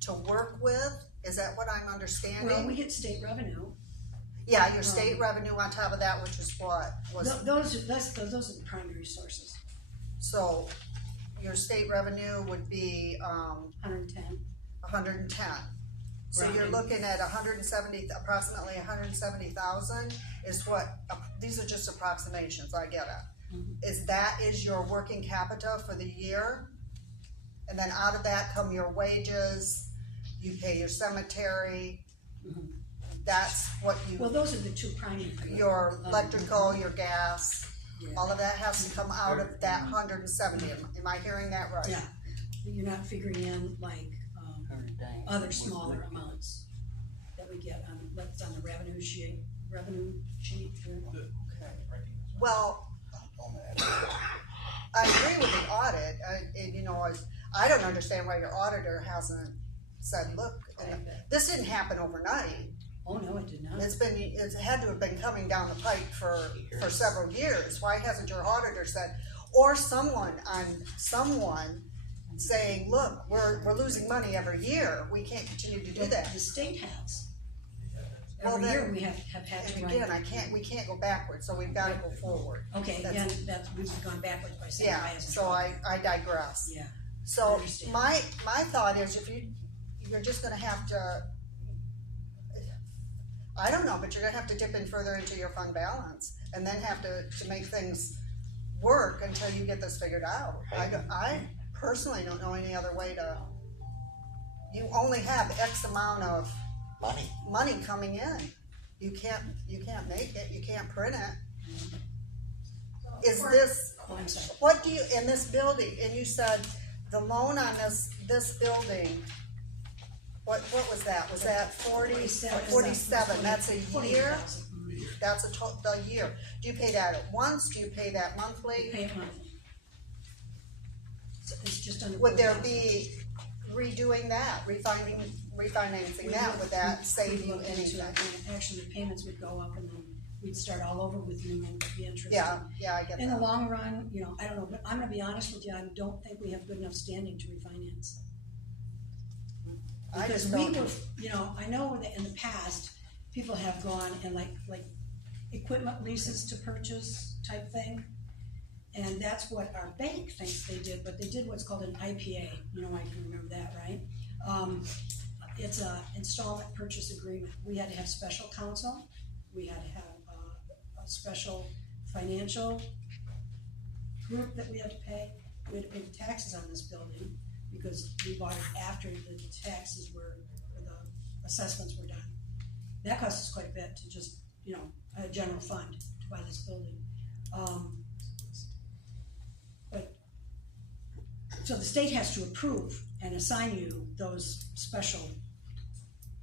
to work with, is that what I'm understanding? Well, we get state revenue. Yeah, your state revenue on top of that, which is what, Those are the primary sources, so your state revenue would be, 110. 110. So you're Rounding. looking at approximately 170,000 is what, these are just approximations, I get it. Mhm. Is your working capita for the year? And then out of that come your wages, you pay your cemetery, Mhm. that's what Well, those are the two primary. your electrical, your gas, Yeah. all of that has to come out of that 170, am I hearing that right? Yeah, you're not figuring in like, other smaller amounts that we get on, that's on the revenue sheet here. Okay. Well, I agree with the audit, I don't understand why your auditor hasn't said, look, this didn't happen overnight. Oh, no, it did not. It's had to have been coming down the pipe for several years. Why hasn't your auditor said, or someone saying, look, we're losing money every year, we can't continue to do that. The state has. Well, Every then- year we have had to. And again, we can't go backwards, so we've gotta go forward. Okay, again, we've gone backwards by saying Yeah, why isn't. so I digress. Yeah. So understand. my thought is if you're just gonna have to, I don't know, but you're gonna have to dip in further into your fund balance and then have to make things work until you get this figured out. I personally don't know any other way to, you only have X amount of money coming in. You can't make it, you can't print it. Is this, Oh, I'm sorry. what do you, in this building, and you said the loan on this building, what was that? Was that 47, that's a year? 48,000. That's a year. Do you pay that at once? Do you pay that We monthly? pay it monthly. So it's just under. Would there 4,000. be redoing that, refinancing that, would that save you We'd look into anything? it, and actually, the payments would go up and then we'd start all over with new and the interest. Yeah, I get In the that. long run, I don't know, but I'm gonna be honest with you, I don't think we have good enough standing to refinance. I Because just we don't, were, I know that in the past, people have gone and like equipment leases to purchase type thing. And that's what our bank thinks they did, but they did what's called an IPA, I can remember that, right? It's a installment purchase agreement. We had to have special counsel, we had to have a special financial group that we had to pay. We had to pay the taxes on this building because we bought it after the taxes or the assessments were done. That cost us quite a bit to just, a general fund to buy this building. So the state has to approve and assign you those special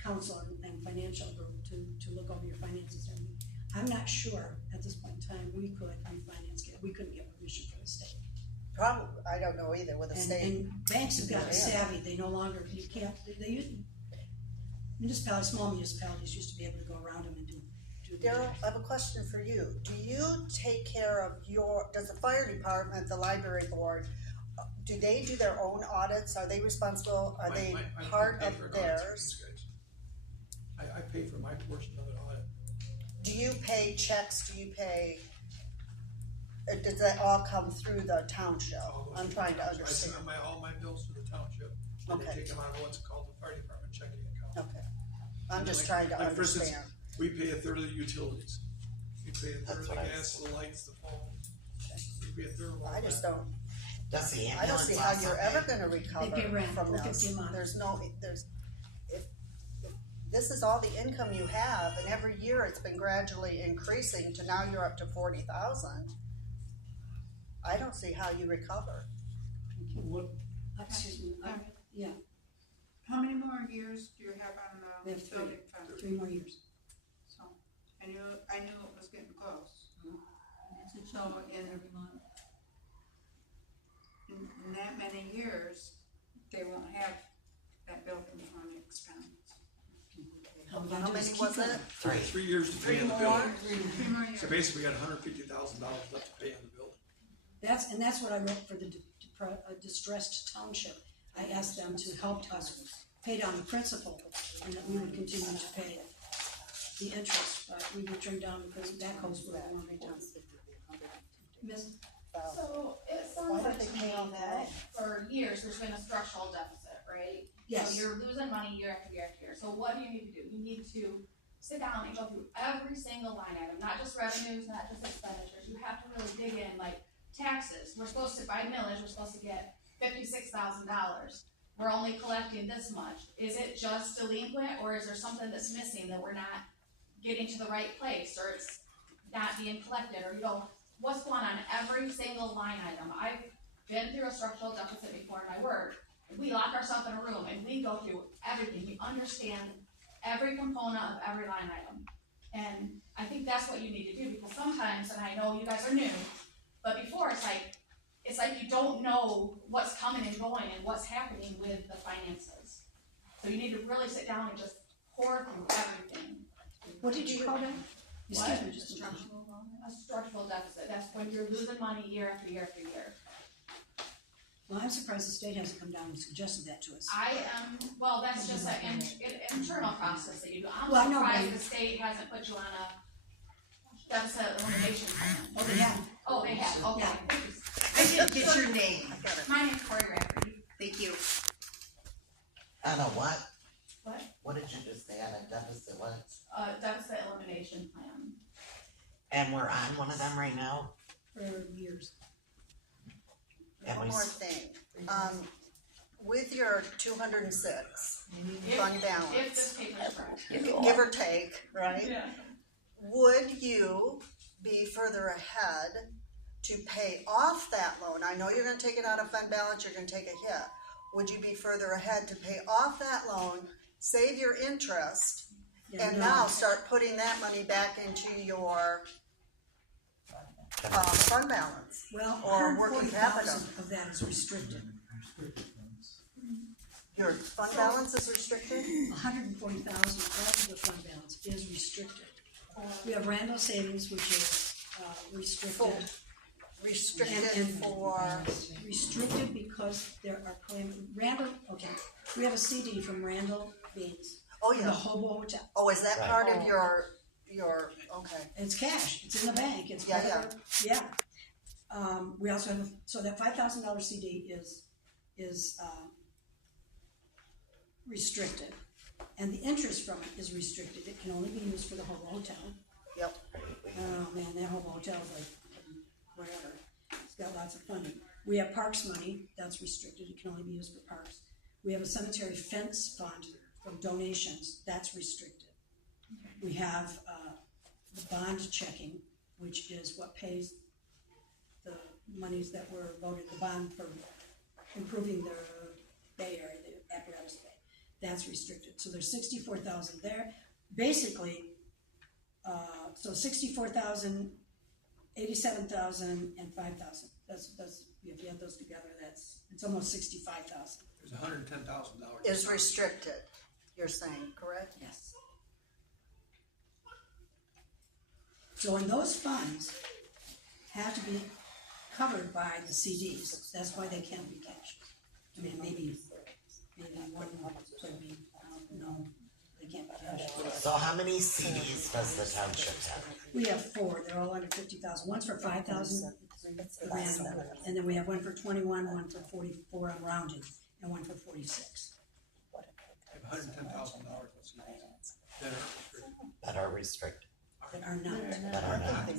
counsel and financial group to look over your finances. And I'm not sure at this point in time we could refinance it. We couldn't get permission from the state. probably, I don't know either with the state. And banks have gotten Yeah. savvy. They no longer, they used, small municipalities used to be able to go around them and do. Daryl, I have a question for you. Do you take care of does the fire department, the library board, do they do their own audits? Are they responsible? Are they part I pay of for an audit for theirs? these guys. I pay for my portion of an audit. Do you pay checks? Do you pay, does that all come through the township? All goes I'm to the trying to township. understand. I send all my bills to the township, and they Okay. take them out of what's called the fire department checking account. Okay. I'm And just like- trying to like, for instance, understand. We pay a third of the utilities. We pay a third That's of the what I gas, the lights, the phone. We pay a third of all I that. just don't, Does the I don't ambulance see how also you're pay? ever gonna recover pay rent, from $4.50 this. a month. If this is all the income you have, and every year it's been gradually increasing to now you're up to 40,000. I don't see how you recover. What, Excuse me, yeah, How many more years do you have on we the have building fund? 3 more years. So, I knew it was getting close. So in that many years, they won't have that building fund expense. All we How gotta do many is keep was going. it? 3 years to pay Three on the more? building. 3 more years. So basically, we got $150,000 left to pay on the building. That's what I wrote for the distressed township. I asked them to help us pay down the principal, and that we would continue to pay the interest, but we were turned down because that goes where we want to. Miss, So it Why sounds don't like they to pay me all that that off? for years, there's been a structural deficit, right? yes, So you're losing money year after year after year. So what do you need to do? You need to sit down and go through every single line item, not just revenues, not just expenditures. You have to really dig in, like taxes. We're supposed to, by millage, we're supposed to get $56,000. We're only collecting this much. Is it just delinquent, or is there something that's missing that we're not getting to the right place, or it's not being collected, or what's going on every single line item? I've been through a structural deficit before in my work. We lock ourselves in a room and we go through everything. We understand every component of every line item. And I think that's what you need to do, because sometimes, and I know you guys are new, but before it's like you don't know what's coming and going and what's happening with the finances. So you need to really sit down and just pour through everything. What did you call that? Excuse me, just a moment. A structural deficit, that's when you're losing money year after year after year. Well, I'm surprised the state hasn't come down and suggested that to us. Well, that's just an internal process that you do. I'm Well, I know, surprised but- the state hasn't put you on a deficit elimination plan. Oh, they have. Oh, they have, okay. I didn't get your name. My name's Corey Rafferty. Thank you. On a what? What? What did you just say, on a deficit, what? Deficit elimination plan. And we're on one of them right now? For years. And One we more s- thing, with your 206 If- fund If balance, this paper's correct. give or take, right? Yeah. Would you be further ahead to pay off that loan? I know you're gonna take it out of fund balance, you're gonna take a hit. Would you be further ahead to pay off that loan, save your interest, Yeah, and no. now start putting that money back into your fund balance? Well, Or working capital. 140,000 of that is restricted. Your fund balance is restricted? 140,000 of the fund balance is restricted. We have Randall Savings, which is restricted. Restricted And for, restricted because there are Randall, okay, we have a CD from Randall Beans. oh The yeah, Hobo Hotel. oh, is that Right. part of your, okay, It's cash, it's in the bank, it's Yeah, part of our- yeah. We also have, so that $5,000 CD is restricted. And the interest from it is restricted, it can only be used for the Hobo Hotel. yep. Oh man, that Hobo Hotel is like, whatever, it's got lots of funding. We have parks money, that's restricted, it can only be used for parks. We have a cemetery fence fund from donations, that's restricted. We have, the bond checking, which is what pays the monies that were voted, the bond for improving the Bay Area, the apparatus bay. That's restricted, so there's 64,000 there. Basically, so 64,000, 87,000, and 5,000. That's, if you add those together, it's almost 65,000. There's $110,000. Is restricted, you're saying, correct? Yes. So, and those funds have to be covered by the CDs, that's why they can't be cashed. I mean, maybe one could be, no, they can't be cashed. So how many CDs does the township have? We have 4, they're all under 50,000, one's for 5,000, and then we have one for 21, one for 44, I'm rounding, and one for 46. I have $110,000 in CDs that are restricted. That are restricted, That are not. that are not.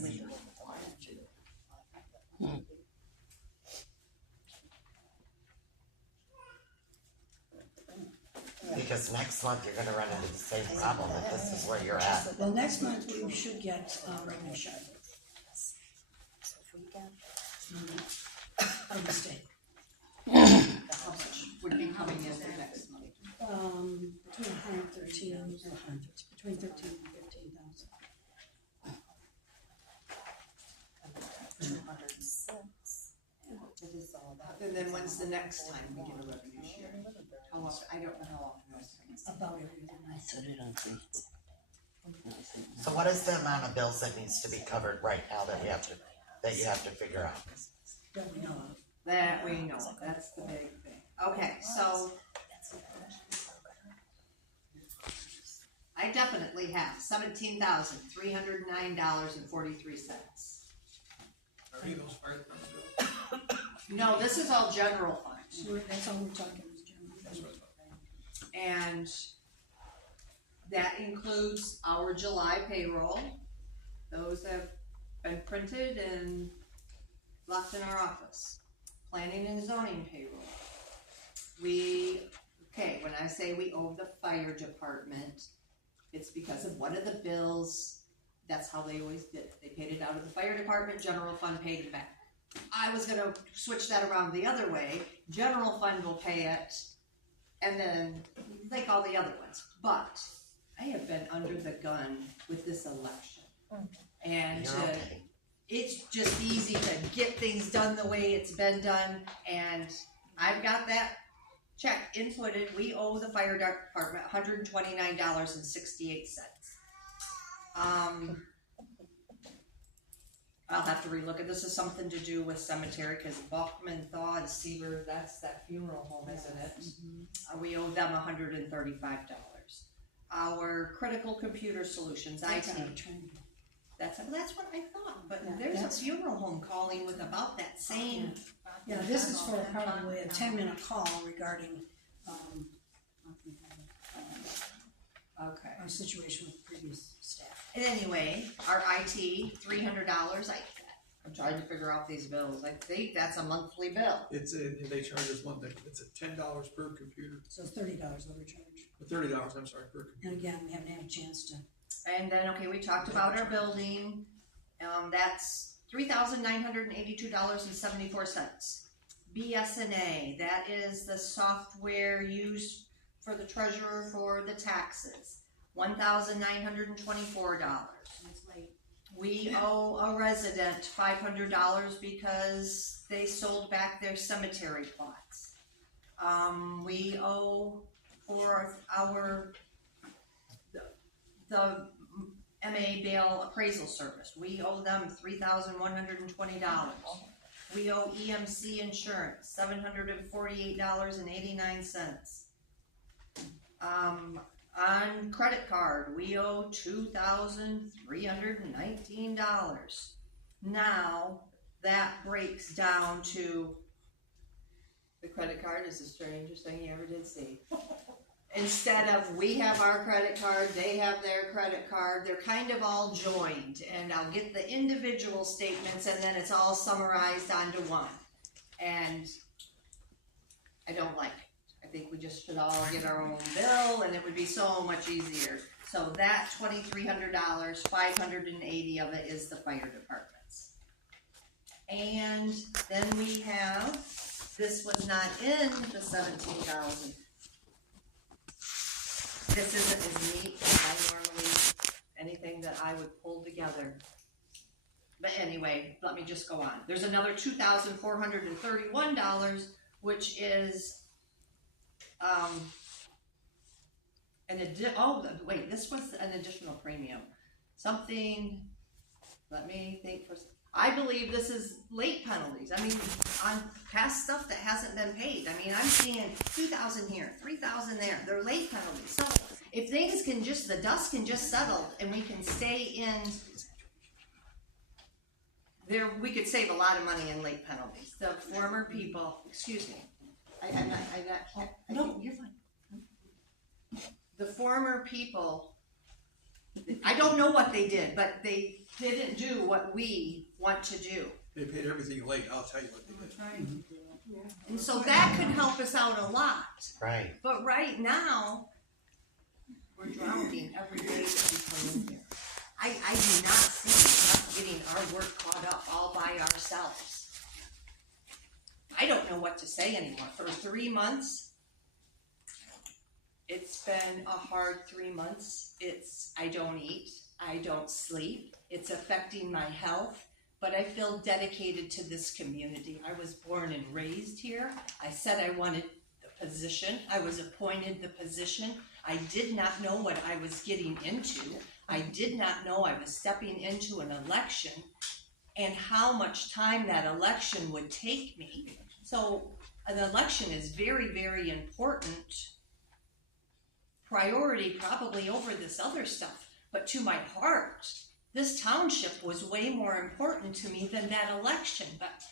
Because next month you're gonna run into the same problem, if this is where you're at. Well, next month we should get, revenue share. From the state. Would be coming in the next month. Between 113 and 113, between 13 and 15,000. 206. And then when's the next time we get a revenue share? How often, I don't know how often this happens. About every other month. So what is the amount of bills that needs to be covered right now that we have to, that you have to figure out? That we know of. That we know, that's the big thing. Okay, so I definitely have $17,309.43. Are any of those fire department bills? No, this is all general fund. That's all we're talking is general. That's what I thought. And that includes our July payroll. Those have been printed and left in our office. Planning and zoning payroll. When I say we owe the fire department, it's because of one of the bills. That's how they always did it. They paid it out of the fire department, general fund paid it back. I was gonna switch that around the other way. General fund will pay it, and then like all the other ones. But I have been under the gun with this election. And You're okay. it's just easy to get things done the way it's been done, and I've got that check inputted. We owe the fire department $129.68. I'll have to relook at, this is something to do with cemetery, cause Bachman Thaw and Seaver, that's that funeral home, isn't it? We owe them $135. Our critical computer solutions, IT, that's what I thought, but Yeah, there's a that's- funeral home calling with about that same. Yeah, this is for probably a 10-minute call regarding, Okay. our situation with previous staff. Anyway, our IT, $300, I'm trying to figure out these bills, I think that's a monthly bill. They charge us one thing, it's $10 per computer, So $30 overcharge. $30, I'm sorry, per computer. And again, we haven't had a chance to, And then, okay, we talked about our building, that's $3,982.74. BSNA, that is the software used for the treasurer for the taxes, $1,924. That's late. We owe a resident $500 because they sold back their cemetery plots. We owe for the MA Bail appraisal service, we owe them $3,120. We owe EMC insurance, $748.89. On credit card, we owe $2,319. Now, that breaks down to, the credit card is the strangest thing you ever did see. Instead of we have our credit card, they have their credit card, they're kind of all joined, and I'll get the individual statements and then it's all summarized onto one. And I don't like it. I think we just should all get our own bill and it would be so much easier. So that $2,300, $580 of it is the fire department's. And then we have, this was not in the 17,000. This isn't as neat as I normally, anything that I would pull together. But anyway, let me just go on. There's another $2,431, which is, this was an additional premium. Something, let me think for, I believe this is late penalties. I mean, on past stuff that hasn't been paid. I mean, I'm seeing 2,000 here, 3,000 there. They're late penalties. So if things can just, the dust can just settle and we can stay in there, we could save a lot of money in late penalties. The former people, excuse me, no, you're fine. The former people, I don't know what they did, but they didn't do what we want to do. They paid everything late, I'll tell you what they did. And so that could help us out a lot. Right. But right now, we're drowning every day that we come in here. I do not see us getting our work caught up all by ourselves. I don't know what to say anymore. For 3 months, it's been a hard 3 months. I don't eat, I don't sleep. It's affecting my health, but I feel dedicated to this community. I was born and raised here. I said I wanted the position. I was appointed the position. I did not know what I was getting into. I did not know I was stepping into an election and how much time that election would take me. So an election is very, very important priority probably over this other stuff. But to my heart, this township was way more important to me than that election. But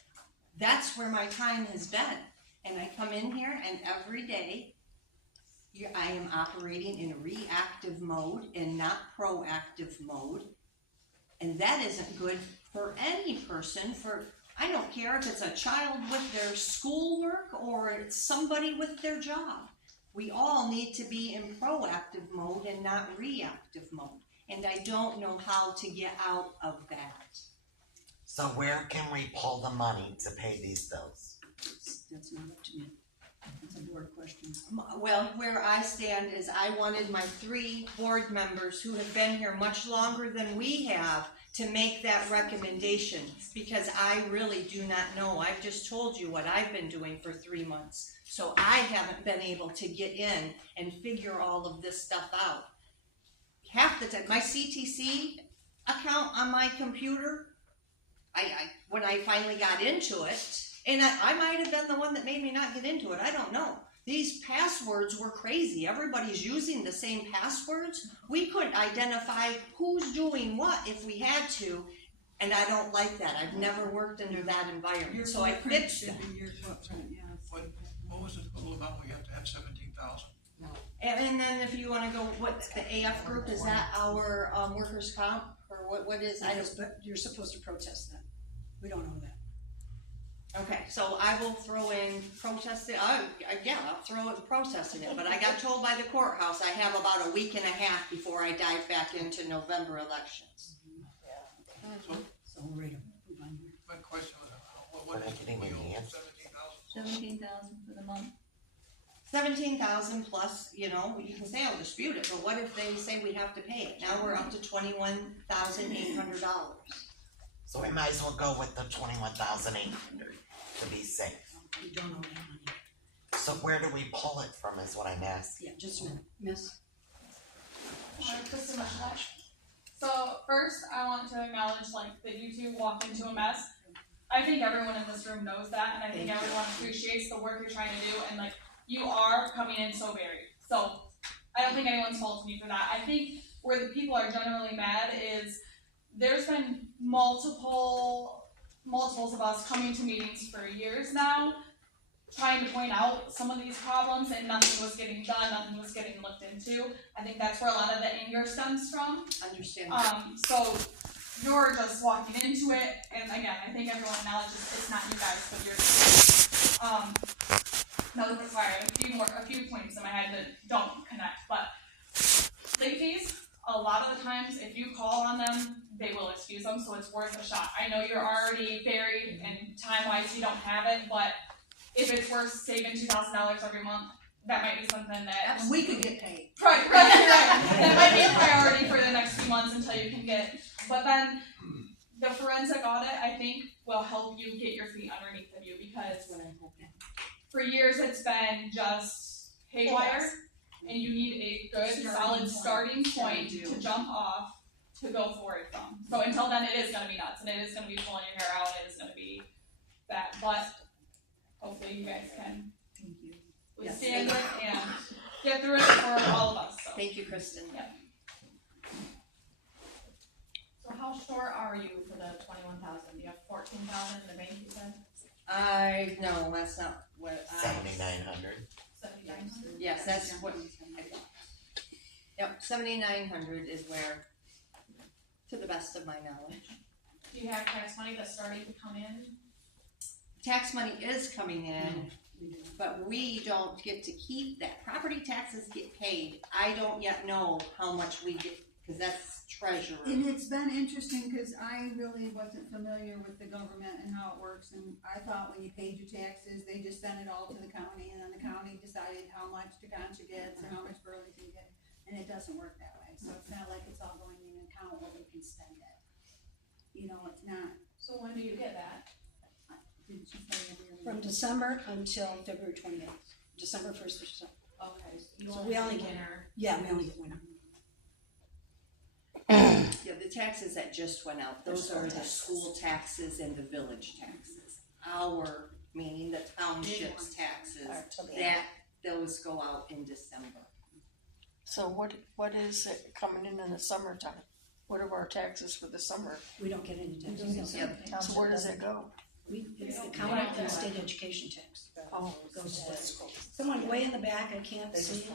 that's where my time has been. And I come in here and every day I am operating in reactive mode and not proactive mode. And that isn't good for any person. I don't care if it's a child with their schoolwork or it's somebody with their job. We all need to be in proactive mode and not reactive mode. And I don't know how to get out of that. So where can we pull the money to pay these bills? that's not up to me. That's a board question. Well, where I stand is I wanted my 3 board members who have been here much longer than we have to make that recommendation, because I really do not know. I've just told you what I've been doing for 3 months. So I haven't been able to get in and figure all of this stuff out. half the time, my CTC account on my computer, when I finally got into it, and I might have been the one that made me not get into it, I don't know. These passwords were crazy. Everybody's using the same passwords. We couldn't identify who's doing what if we had to, and I don't like that. I've never worked under that environment, so I fixed that. What was the total amount we have to have 17,000? And then if you wanna go, what's the AF group, is that our, workers' comp, or what is, I don't. But you're supposed to protest that. We don't know that. Okay, so I will throw in protesting, yeah, I'll throw in protesting it, but I got told by the courthouse I have about a week and a half before I dive back into November elections. So we'll read them. Move on here. My question was, What what I is can even we owe, answer. 17,000? 17,000 for the month. 17,000 plus, you know, you can say I'll dispute it, but what if they say we have to pay it? Now we're up to $21,800. So we might as well go with the 21,800 to be safe. We don't know that money. So where do we pull it from is what I'm asking. Yeah, just a minute. Miss? Kristen Mishlesh. So first, I want to acknowledge that you two walked into a mess. I think everyone in this room knows that, and I think everyone appreciates the work you're trying to do, and you are coming in so varied. So I don't think anyone's faulting you for that. I think where the people are generally mad is there's been multiples of us coming to meetings for years now, trying to point out some of these problems, and nothing was getting done, nothing was getting looked into. I think that's where a lot of the anger stems from. Understand. So you're just walking into it, and again, I think everyone acknowledges it's not you guys, but you're now that's why I have a few points in my head that don't connect, but late fees, a lot of the times, if you call on them, they will excuse them, so it's worth a shot. I know you're already buried, and time-wise, you don't have it, but if it's worth saving $2,000 every month, that might be something that We could get paid. Right. That might be a priority for the next few months until you can get. But then the forensic audit, I think, will help you get your feet underneath of you, because for years it's been just haywire, and you need a good, solid starting point to jump off to go forward from. So until then, it is going to be nuts, and it is going to be pulling your hair out, and it is going to be that. But hopefully, you guys can withstand it and get through it for all of us. So. Thank you, Kristen. Yep. So how short are you for the 21,000? Do you have 14,000 in the bank, you said? No, that's not what 7,900. 7,900? Yes, that's what, yep, 7,900 is where, to the best of my knowledge. Do you have tax money that's starting to come in? Tax money is coming in, but we don't get to keep that. Property taxes get paid. I don't yet know how much we get, because that's treasurer. And it's been interesting, because I really wasn't familiar with the government and how it works, and I thought when you paid your taxes, they just sent it all to the county, and then the county decided how much Tekonsha gets and how much Burlington gets, and it doesn't work that way. So it's not like it's all going in an account where we can spend it. You know, it's not. So when do you get that? Didn't you say From December until February 28th. December 1st or so. Okay, so you So only we only get get, winter. yeah, we only get winter. Yeah, the taxes that just went out, those are the school taxes and the village taxes. Our, meaning the township's taxes, those go out in December. So what is it coming in the summertime? What are our taxes for the summer? We don't get any taxes. So where does it go? It's the county and state education tax. Oh, Goes to the school. Someone way in the back, I can't see.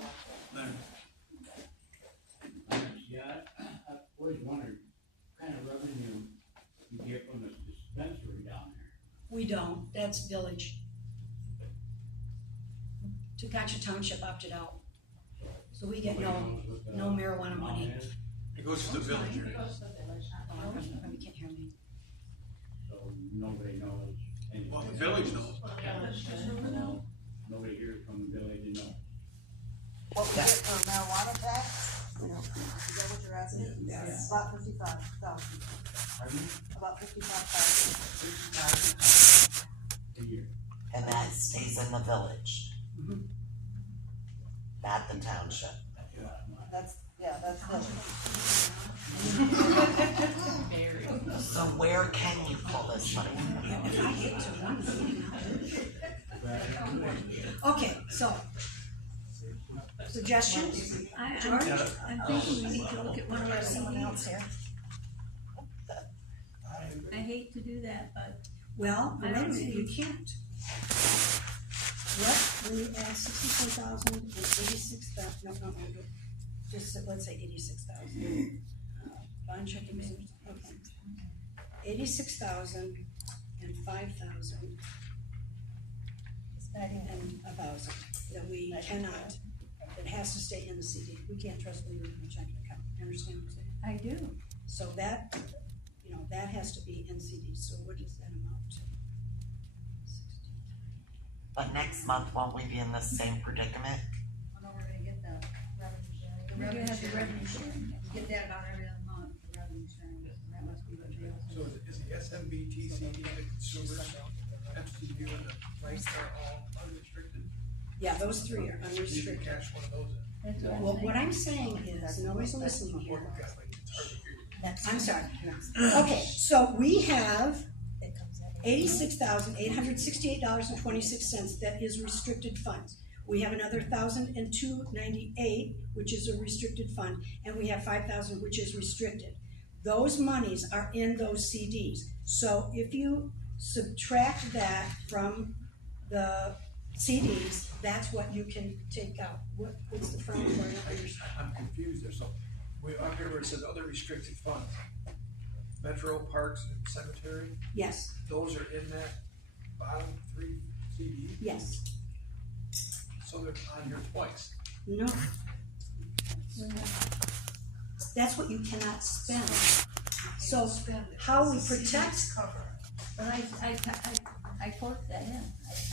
Yeah, I've always wondered what kind of revenue you get from the dispensary down there. We don't, that's village. Tekonsha Township opted out. So we get no marijuana money. It goes to the village. It goes to the village, not the Oh, you can't hear me. So nobody knows anything. Well, the village knows. No, nobody here from the village knows. What we get for marijuana tax? Is that what you're asking? Yes. About 55,000. Pardon? About 55,000. A year. And that stays in the village. Not the township. That's village. So where can you pull this money? If I hate to, one meeting, I'll do it. Okay, so. Suggestions? George? I'm thinking we need to look at one of our CDs. I hate to do that, but. Well, I wait a don't minute, see- you can't. What, when you add 64,000 and 86,000, no, just, let's say 86,000. Bond checking, okay. 86,000 and 5,000. And 1,000, that we cannot, it has to stay in the CD. We can't trust leave it in the checking account, you understand what I'm saying? I do. So that, that has to be in CD, so what does that amount to? But next month, won't we be in the same predicament? I know we're gonna get the revenue sharing. We're gonna have the revenue sharing. Get that about every other month, the revenue sharing, that must be what they also. So is the SMBT CD, the consumers, MCU and the lights are all unrestricted? Yeah, those three are You can unrestricted. cash one of those in. That's what I'm Well, saying. what I'm saying is, nobody's listening here. Or got, like, it's hard to hear you. I'm sorry. Okay, so we have $86,868.26 that is restricted funds. We have another $1,002.98, which is a restricted fund, and we have 5,000, which is restricted. Those monies are in those CDs. So if you subtract that from the CDs, that's what you can take out. What's the front word? I'm confused there, so, up here where it says other restricted funds, Metro, Parks, and Cemetery, Yes, those are in that bottom three CDs, yes, so they're on here twice. no. That's what you cannot spend. So how we protect, But I put that in, I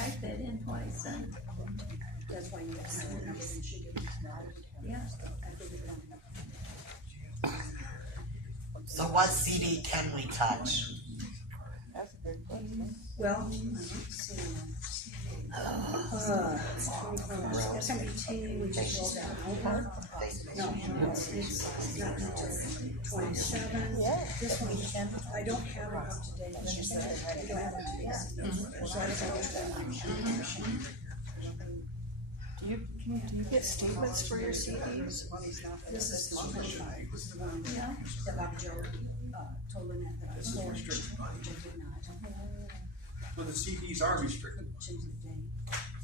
typed that in twice, and, that's why you asked the number and she didn't. yeah. So what CD can we touch? Well, SMBT, we just rolled that over. No, it's not until 27. This one, I don't have it up to date. We don't have it up to date. So I don't know which one. Do you get statements for your CDs? This is the one, this is the one that Bob Joe, told Lynette that I This is forwarded, restricted money. which I did not. So the CDs are restricted. Change the date.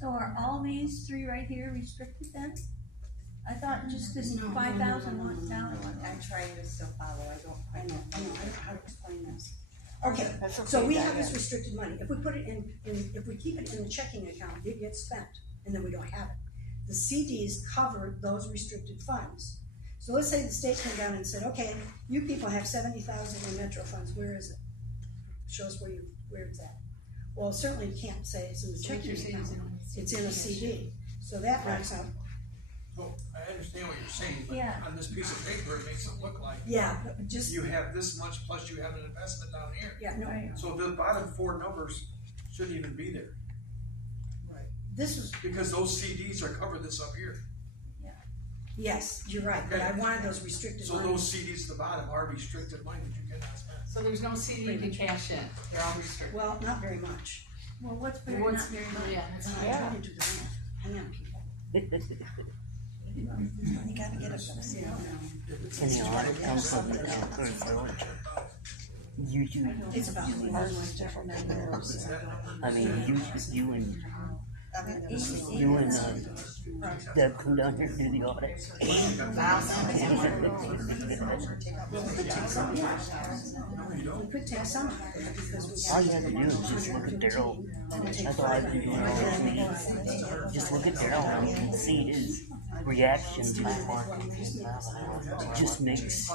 So are all these three right here restricted then? I thought just this No, no, 5,000 no, no, was no, down no. one. I'm trying to still follow, I don't I quite know, know. I don't know how to explain this. Okay, That's okay, so we have Diane. this restricted money, if we put it in, if we keep it in the checking account, it gets spent, and then we don't have it. The CDs cover those restricted funds. So let's say the state came down and said, okay, you people have 70,000 in Metro funds, where is it? Show us where it's at. Well, certainly you can't say it's in the checking account, it's in a CD, so that knocks out. So I understand what you're saying, but Yeah. on this piece of paper, it makes it look like Yeah, but just, you have this much plus you have an investment down here. yeah, no, Right. So the bottom four numbers shouldn't even be there, this is, because those CDs are covered this up here. yes, you're right, but I wanted those restricted So money. those CDs at the bottom are restricted money that you cannot spend. So there's no CD to cash in, they're all restricted. Well, not very much. Well, what's very, What's- not very much? Yeah, that's I'm not- trying to do the math. Hang on, people. You gotta get it, you know. And the audit comes from the village. You do, It's about. I mean, you and Deb come down here and do the audit. We could take some because we All have. you have to do is just look at Daryl. That's all I've been doing all this meeting. Just look at Daryl and you can see his reaction to it just makes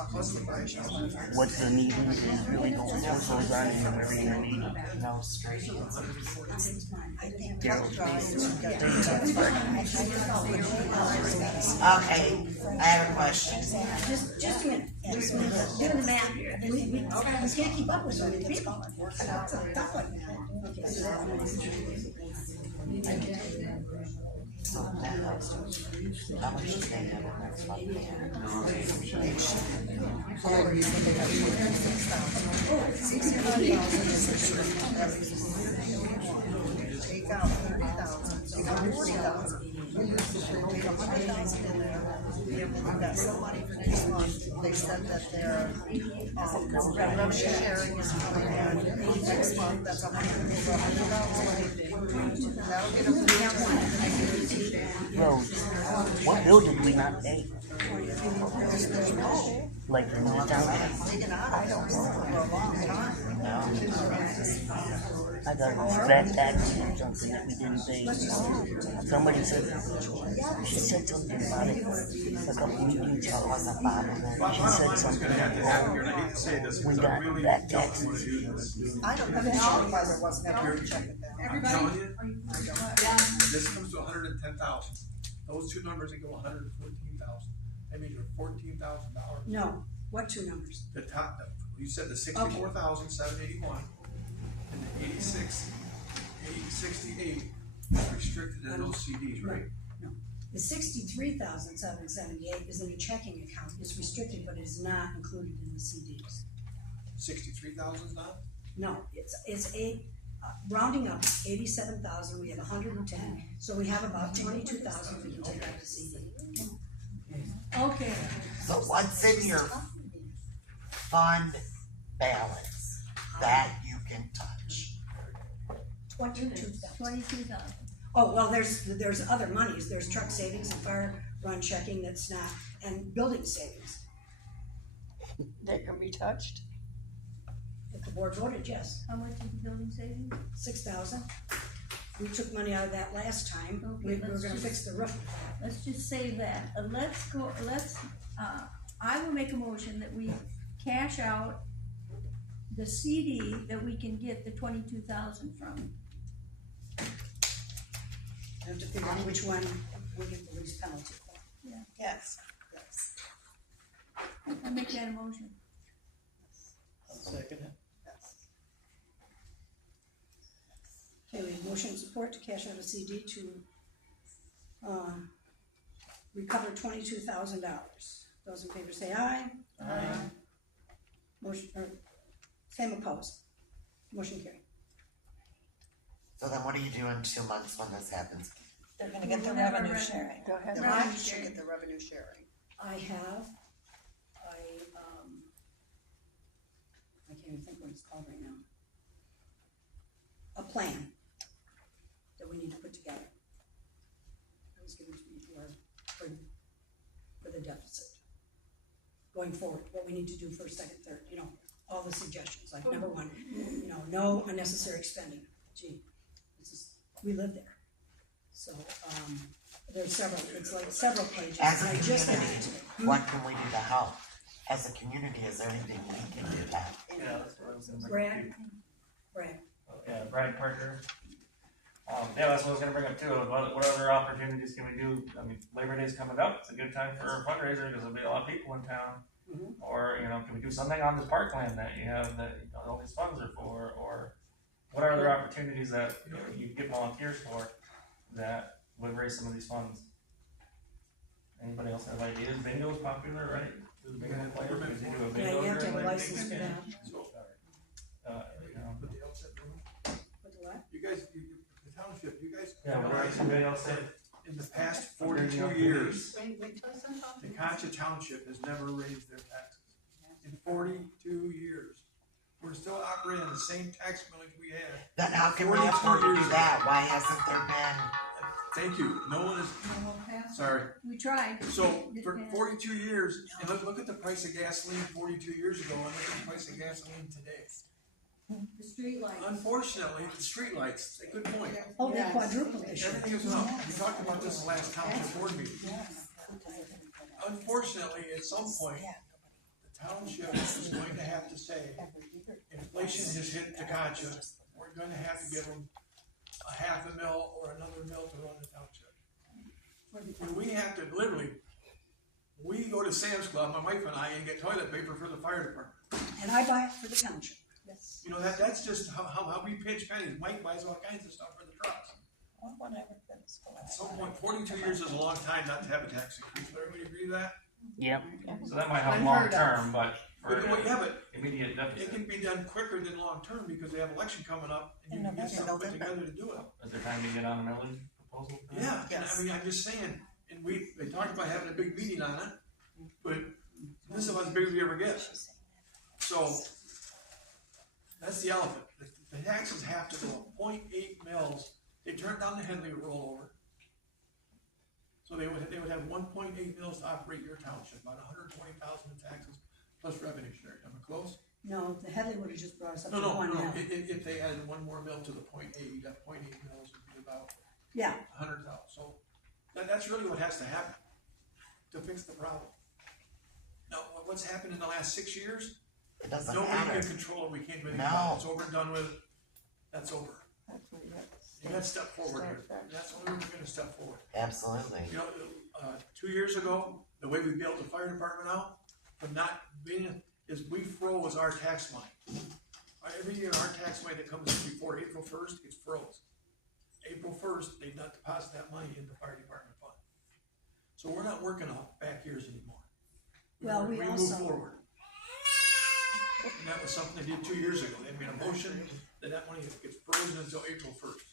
what the meeting is really going on, what goes on in the very meeting. No straight. Daryl's face. Okay, I have a question. Just a minute, doing the math here. We can't keep up with so many people. Okay, so that So now, how much do they have in next month? Take out 30,000, take out 40,000. $100,000 in there. We've got some money for next month. They said that their, revenue sharing is coming in next month, that's over $100,000. That'll get them to Roads. What bill did we not pay? Like from the township? taken out of there for a long time. I thought it was fat taxes or something that we didn't pay. Somebody said, she said something about it a couple meetings ago. She said something about, we got back taxes. I don't know why there was never a check with them. I'm telling you, this comes to 110,000. Those two numbers, they go 114,000. That means you're $14,000. No, what two numbers? The top, you said the 64,781 and the 868 is restricted in those CDs, right? No, the 63,778 is in a checking account, it's restricted, but it is not included in the CDs. 63,000 is not? No, it's rounding up, 87,000, we have 110, so we have about 22,000 we can take out the CD. Okay. So what's in your fund balance that you can touch? 22,000. Oh, well, there's other monies, there's truck savings and fire run checking that's not, and building savings. That can be touched. If the board voted, yes. How much is the building savings? 6,000. We took money out of that last time. Okay, We were gonna fix the roof. Let's just say that, I will make a motion that we cash out the CD that we can get the 22,000 from. Have to figure out which one we get the least penalty for. Yeah. Yes, yes. I'll make that a motion. I'll second it. Okay, we have motion and support to cash out a CD to, recover $22,000. Those in favor say aye. Aye. Motion, or, same opposed. Motion carried. So then what do you do in 2 months when this happens? They're gonna get the revenue sharing. Go ahead. The Revenue bank should sharing. get the revenue sharing. I can't even think what it's called right now. A plan that we need to put together. That was given to me for the deficit. Going forward, what we need to do first, second, third, all the suggestions, like number one, no unnecessary spending. Gee, we live there. So, there's it's like several pages. As a I just community, added to it. what can we do to help? As a community, is there anything we can do to help? Yeah, that's what I was gonna bring up. Brad. Yeah, Brad Parker. Yeah, that's what I was gonna bring up too. What other opportunities can we do? I mean, Labor Day's coming up. It's a good time for a fundraiser because there'll be a lot of people in town. Mm-hmm. Or, can we do something on this parkland that you have that all these funds are for? Or what are other opportunities that you get volunteers for that would raise some of these funds? Anybody else have ideas? Bingo's popular, right? Is bingo player? Could you do a bingo Yeah, you have to have a during Labor Day license for weekend? that. Put the outset room. With the what? You guys, the township, you guys. Yeah, what are somebody else said? In the past 42 years, Wait till I send off. Tekonsha Township has never raised their taxes. In 42 years. We're still operating on the same tax millage we had. Then how can we afford to do that? Why hasn't there been? Thank you. No one is, sorry. We tried. So for 42 years, and look at the price of gasoline 42 years ago and look at the price of gasoline today. The street lights. Unfortunately, the streetlights, a good point. Oh, they quadrupled this year. Everything is up. We talked about this last township board meeting. Unfortunately, at some point, the township is going to have to say, inflation has hit Tekonsha, we're gonna have to give them a $500,000 or another $1 to run the township. And we have to literally, we go to Sam's Club, my wife and I, and get toilet paper for the fire department. And I buy it for the township. Yes. That's just how we pinch pennies. Mike buys all kinds of stuff for the trucks. Well, whatever, that's the At some point, 42 years is a long time not to have a tax increase, but everybody agree with that? Yep. So that might help long term, but for Yeah, but immediate it deficit. can be done quicker than long term because they have election coming up and you can get something put together to do it. Is there time to get on a millage proposal? for that? Yeah, and I mean, I'm just saying, and they talked about having a big meeting on it, but this is about as big as we ever get. So, that's the elephant. The taxes have to go 0.8 mils. They turned down the Henley rollover. So they would have 1.8 mils to operate your township, about 120,000 in taxes plus revenue sharing. Am I close? No, the Headley would have just brought us up No, to no, one no. mil. If they added one more mil to the 0.8, you got 0.8 mils would be about Yeah. 100,000. So that's really what has to happen to fix the problem. Now, what's happened in the last 6 years? It doesn't Nobody matter. can control it. We can't do anything. No. It's over and done with. That's over. That's what you have to You got to step forward here. That's the only way we're going to step forward. Absolutely. You know, 2 years ago, the way we bailed the fire department out from not being is we froze our tax money. Every year, our tax money that comes in before April 1st, it's froze. April 1st, they not deposit that money in the fire department fund. So we're not working off back years anymore. Well, we move also- forward. And that was something they did 2 years ago. They made a motion that money gets frozen until April 1st.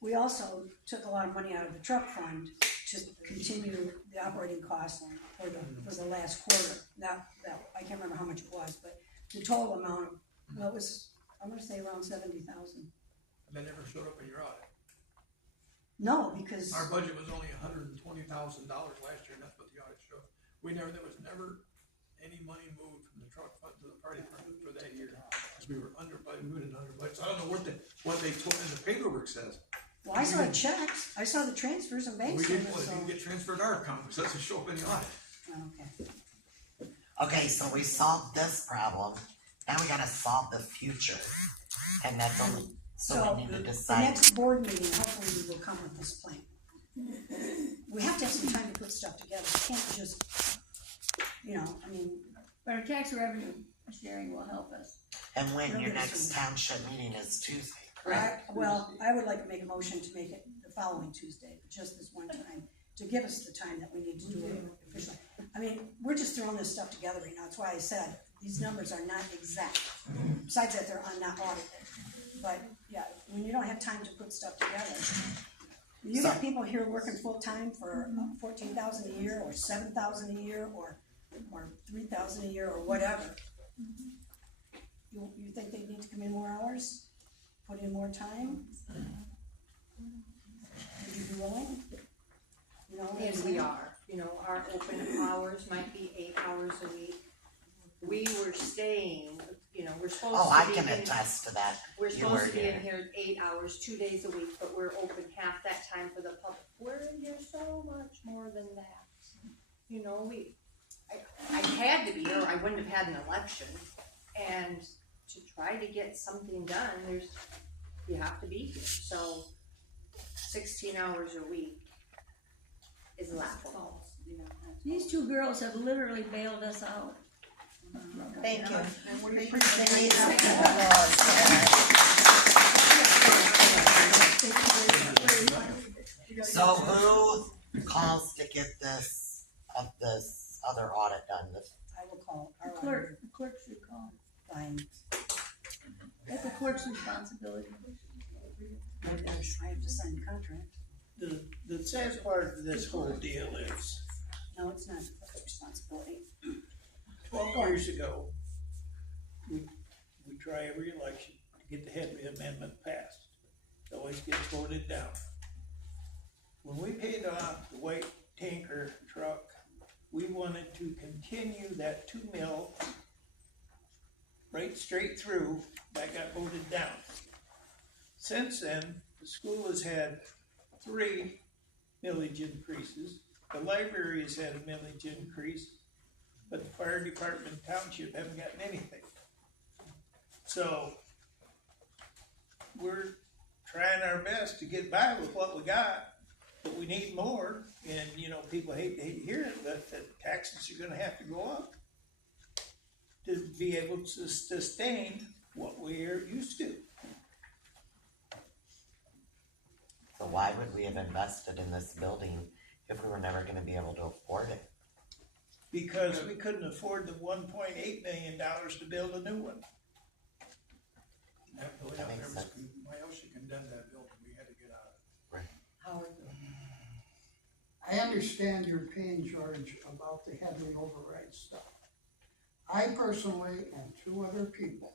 We also took a lot of money out of the truck fund to continue the operating costs for the last quarter. That, I can't remember how much it was, but the total amount, well, it was, I'm gonna say around 70,000. And that never showed up in your audit. No, because. Our budget was only $120,000 last year, and that's what the audit showed. There was never any money moved from the truck fund to the fire department for that year, because we were under budget, So I don't know what they told in the paperwork says. Well, I saw the checks, I saw the transfers and bank We didn't, statements, it so. didn't get transferred to our account, because it doesn't show up in the audit. Okay. Okay, so we solved this problem. Now we gotta solve the future. And that's only, so we need to The decide. next board meeting, hopefully we will come with this plan. We have to have some time to put stuff together, we can't just, I mean. But our tax revenue sharing will help us. And when It'll your give us next some- township meeting is Tuesday, correct? I would like to make a motion to make it the following Tuesday, just this one time, to give us the time that we need to do it officially. I mean, we're just throwing this stuff together right now, that's why I said, these numbers are not exact. Besides that, they're not audited. But, yeah, when you don't have time to put stuff together, you got people here working full-time for 14,000 a year, or 7,000 a year, or 3,000 a year, or whatever. You think they need to come in more hours, put in more time? Would you be willing? And we are, our open hours might be 8 hours a week. We were staying, we're supposed to be. Oh, I can attest to that. We're You were supposed to be in here. here 8 hours, 2 days a week, but we're open half that time for the public. We're in here so much more than that. I had to be, or I wouldn't have had an election. And to try to get something done, you have to be here. So 16 hours a week is laughable. These two girls have literally bailed us out. Thank you. And we appreciate So who calls to get this other audit done? I will call our The auditor. clerk should call. Fine. That's the clerk's responsibility. I have to sign the contract. The sad part of this whole deal is, No, it's not the responsibility. 12 years ago, we try every election to get the Headley Amendment passed. It always gets voted down. When we paid off the white tanker truck, we wanted to continue that 2 mil right straight through. That got voted down. Since then, the school has had 3 millage increases. The library has had a millage increase, but the fire department and township haven't gotten anything. So we're trying our best to get by with what we got, but we need more. And people hate to hear it, but the taxes are going to have to go up to be able to sustain what we're used to. So why would we have invested in this building if we were never gonna be able to afford it? Because we couldn't afford the $1.8 million to build a new one. That building That out there makes was, sense. Myosha condemned that building, we had to get out of it. Howard? I understand your pain, George, about the Headley override stuff. I personally and two other people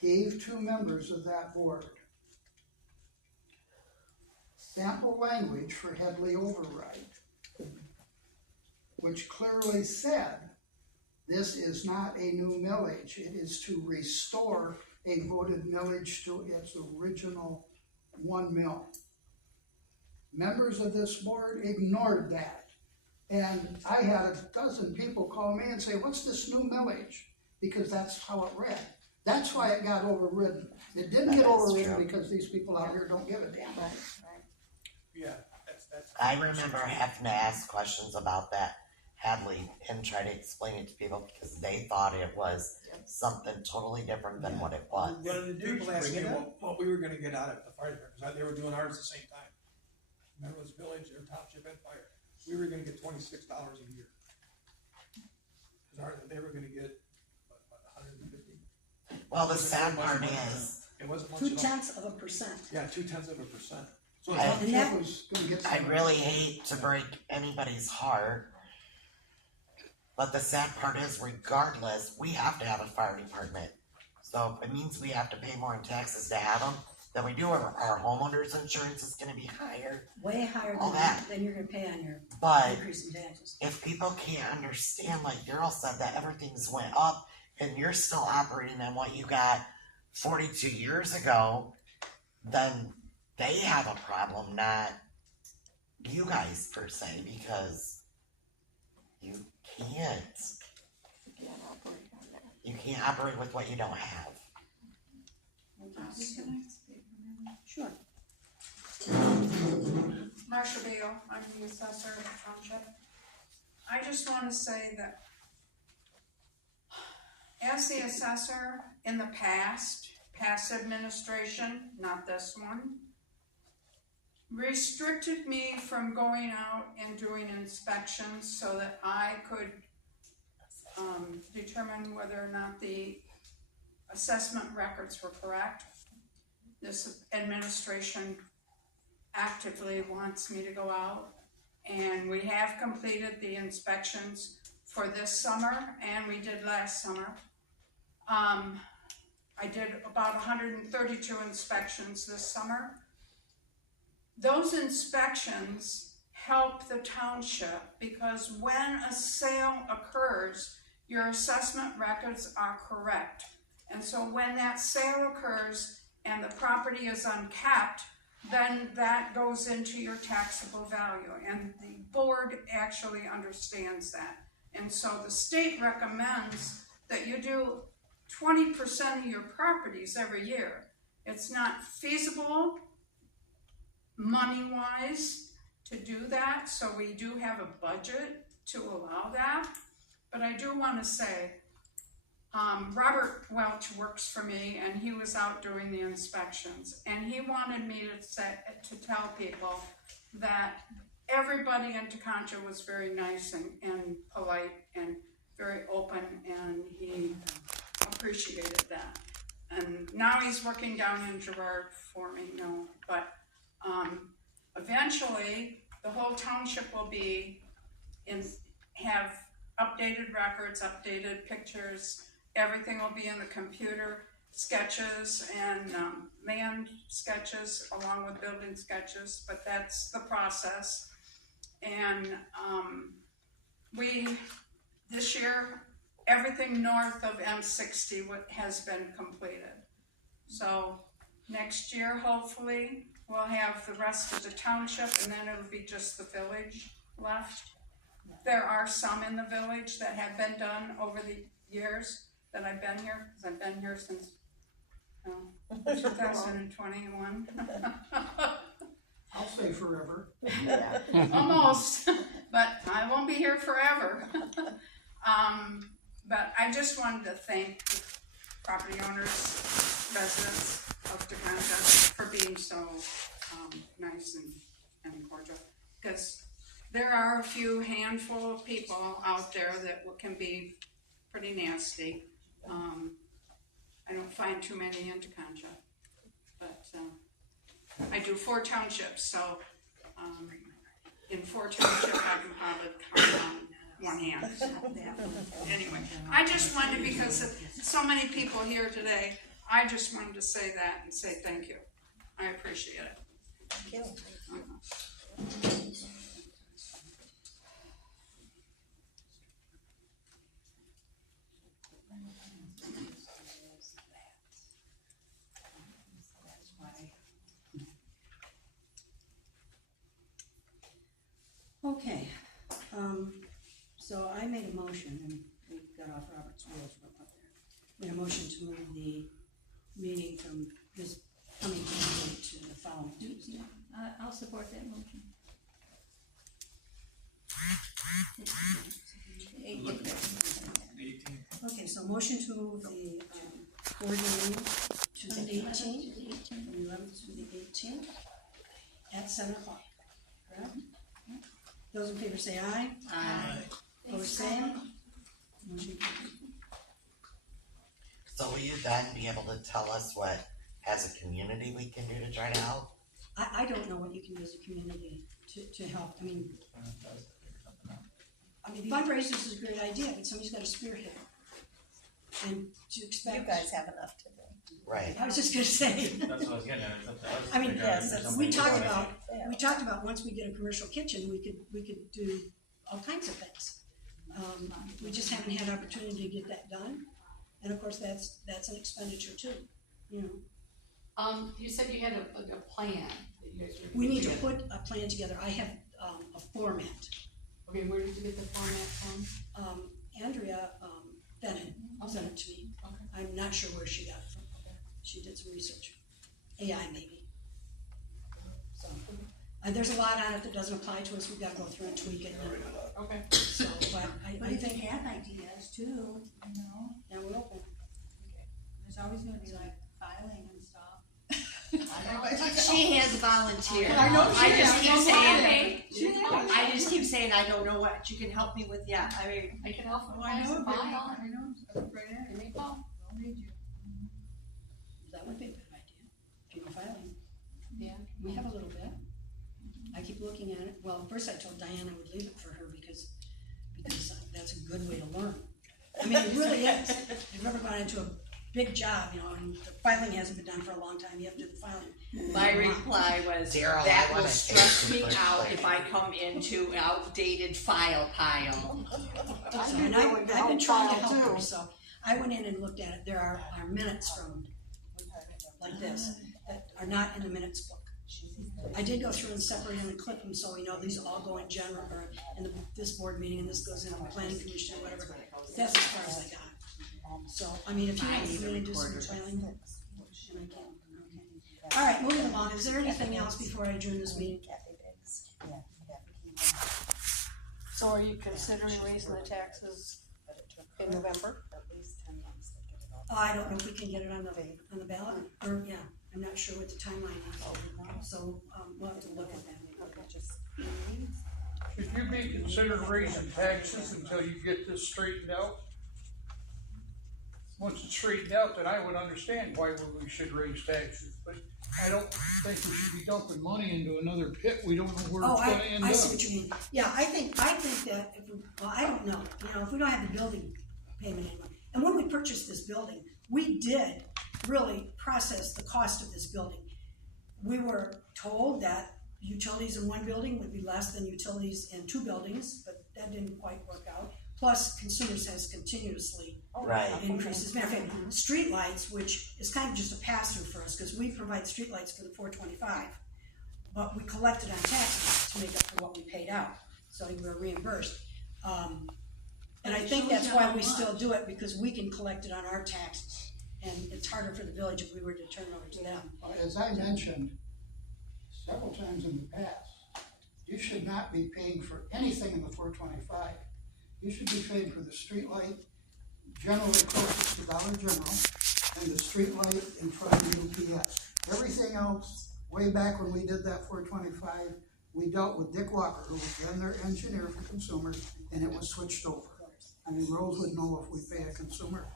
gave two members of that board sample language for Headley override, which clearly said, this is not a new millage, it is to restore a voted millage to its original 1 mil. Members of this board ignored that. And I had a dozen people call me and say, what's this new millage? Because that's how it read. That's why it got overridden. It didn't get overridden because these people out here don't give a damn. Yeah, that's. I remember having to ask questions about that Hadley and try to explain it to people because they thought it was something totally different than what it was. Well, the people asked me what we were gonna get out of the fire department, because they were doing ours at the same time. Remember, it was village, or township and fire. We were gonna get $26 a year. Cause they were gonna get, what, 150? Well, the sad part is, it wasn't much at all. 0.2%. Yeah, 0.2%. So I really hate to break anybody's heart, but the sad part is, regardless, we have to have a fire department. So if it means we have to pay more in taxes to have them than we do, our homeowners insurance is gonna be higher. Way higher All that. than you're gonna pay on your But increase in taxes. if people can't understand, like Daryl said, that everything's went up and you're still operating on what you got 42 years ago, then they have a problem, not you guys per se, because you can't operate with what you don't have. Sure. Marcia Beal, I'm the assessor of the township. I just want to say that as the assessor in the past administration, not this one, restricted me from going out and doing inspections so that I could determine whether or not the assessment records were correct. This administration actively wants me to go out, and we have completed the inspections for this summer, and we did last summer. I did about 132 inspections this summer. Those inspections help the township because when a sale occurs, your assessment records are correct. And so when that sale occurs and the property is unkept, then that goes into your taxable value. And the board actually understands that. And so the state recommends that you do 20% of your properties every year. It's not feasible money-wise to do that, so we do have a budget to allow that. But I do want to say, Robert Welch works for me, and he was out doing the inspections, and he wanted me to tell people that everybody in Tekonsha was very nice and polite and very open, and he appreciated that. And now he's working down in Girard for me, but eventually the whole township will be have updated records, updated pictures. Everything will be in the computer, sketches and land sketches along with building sketches, but that's the process. And this year, everything north of M60 has been completed. So next year, hopefully, we'll have the rest of the township, and then it'll be just the village left. There are some in the village that have been done over the years that I've been here, because I've been here since 2021. I'll say forever. Almost, but I won't be here forever. But I just wanted to thank the property owners, residents of Tekonsha for being so nice and cordial. Because there are a few handful of people out there that can be pretty nasty. I don't find too many in Tekonsha, but I do 4 townships, so in 4 townships I can probably count on one hand. Anyway, I just wanted, because of so many people here today, I just wanted to say that and say thank you. I appreciate it. Thank you. Okay, so I made a motion, and we got off Robert's rules real up there. Made a motion to move the meeting from this coming Tuesday to the following Tuesday. I'll support that motion. Okay, so motion to move the board meeting to the 18th, from the 11th to the 18th, at 7 o'clock, correct? Those in favor say aye. Aye. Opposed, same. Motion carries. So will you then be able to tell us what, as a community, we can do to try to help? I don't know what you can do as a community to help. I mean, fundraisers is a great idea, but somebody's gotta spearhead it. And to expect. You guys have enough to do. Right. I was just gonna say. That's what I was getting at, it's up to us to I mean, figure out if there's something we talked we wanna about once we get a commercial kitchen, we could do all kinds of things. We just haven't had opportunity to get that done, and of course, that's an expenditure too, you know. You said you had a plan that you guys were. We need to put a plan together. I have, a format. Okay, where did you get the format from? Andrea, Bennett sent it to me. Okay. I'm not sure where she got it from. She did some research. AI maybe. So, there's a lot on it that doesn't apply to us. We've got to go through and tweak it. Okay. So, but But I if think. you have ideas too, you know, Yeah, we're open. There's always gonna be like filing and stuff. She has volunteered. I know she I just has. keep Don't saying, worry. I just keep saying, I don't know what you can help me with yet. I mean, I can help Oh, I know, file. I know, right there. Give me a call. I'll need you. That would be a good idea. People filing. Yeah. We have a little bit. I keep looking at it. Well, first I told Diane I would leave it for her because that's a good way to learn. I mean, it really is. You've never gone into a big job, you know, and the filing hasn't been done for a long time. You have to do the filing. my reply was, Daryl, that I will wanna stress take me you for out a if I come into outdated file pile. So, and I've been trying to help her, so I went in and looked at it. There are minutes from like this that are not in the minutes book. I did go through and separate them and clip them so we know these all go in general, or in this board meeting, and this goes in the planning commission or whatever. That's as far as I got. So, I mean, if you want me to do some filing, and I can, okay. All right, moving along. Is there anything else before I adjourn this meeting? So are you considering raising the taxes in November? I don't know if we can get it on the ballot, or, yeah, I'm not sure what the timeline is. So, we'll have to look at that. Should you be considering raising taxes until you get this straightened out? Once it's straightened out, then I would understand why we should raise taxes, but I don't think we should be dumping money into another pit we don't know where it's gonna end up. I see what you mean. Yeah, I think that if we, well, I don't know, you know, if we don't have the building payment anymore. And when we purchased this building, we did really process the cost of this building. We were told that utilities in one building would be less than utilities in 2 buildings, but that didn't quite work out. Plus, consumers has continuously increased. As a matter of fact, streetlights, which is kind of just a pass-through for us, because we provide streetlights for the 425, but we collected on taxes to make up for what we paid out, so we were reimbursed. And I think that's why we still do it, because we can collect it on our taxes, and it's harder for the village if we were to turn it over to them. As I mentioned several times in the past, you should not be paying for anything in the 425. You should be paying for the street light, generally closest to Dollar General, and the street light in front of the UPS. Everything else way back when we did that 425, we dealt with Dick Walker, who was then their engineer for consumers, and it was switched over. I mean, Rose would know if we pay a consumer,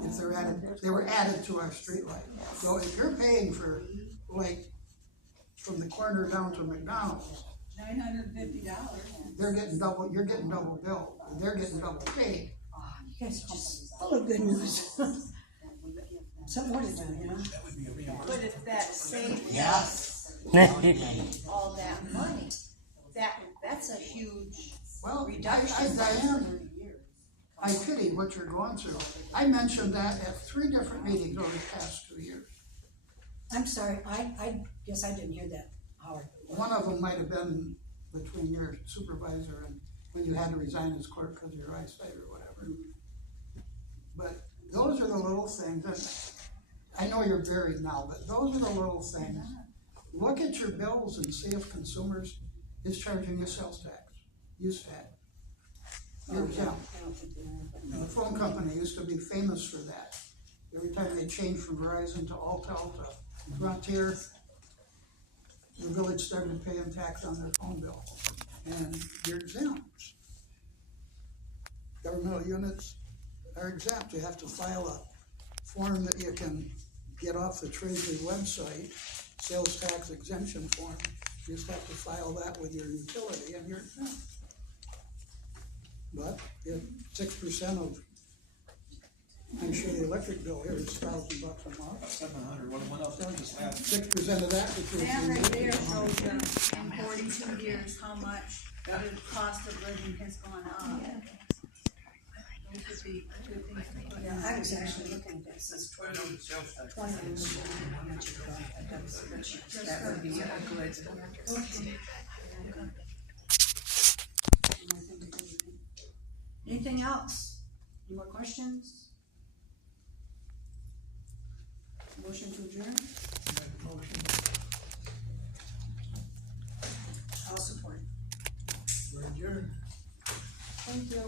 if they're added, they were added to our streetlight. So if you're paying for, like, from the corner down to McDonald's, $950. they're getting double, you're getting double billed, they're getting double paid. Yes, just full of good news. Something more to do, you know? But if that saves Yes. all that money, that's a huge Well, reduction. Diane, I pity what you're going through. I mentioned that at 3 different meetings over the past 2 years. I'm sorry, I guess I didn't hear that, Howard. One of them might have been between your supervisor and when you had to resign as clerk because of your eyesight or whatever. But those are the little things that, I know you're buried now, but those are the little things. Look at your bills and see if consumers is charging you sales tax, use tax. You're exempt. And the phone company used to be famous for that. Every time they changed from Verizon to Altel to Frontier, the village started paying tax on their phone bill. And you're exempt. Governmental units are exempt. You have to file a form that you can get off the Treasury website, sales tax exemption form. You just have to file that with your utility and you're exempt. But if 6% of, I'm sure the electric bill here is $1,000 a month. 700, what else did this last? 6% of that, which is. That right there shows you in 42 years how much the cost of living has gone up. Those would be good things to put in. Yeah, I was actually looking at this, it's 20, how much it cost. That was a spreadsheet. That would be a good. Okay. Anything else? Any more questions? Motion to adjourn? I'll support. We're adjourned. Thank you.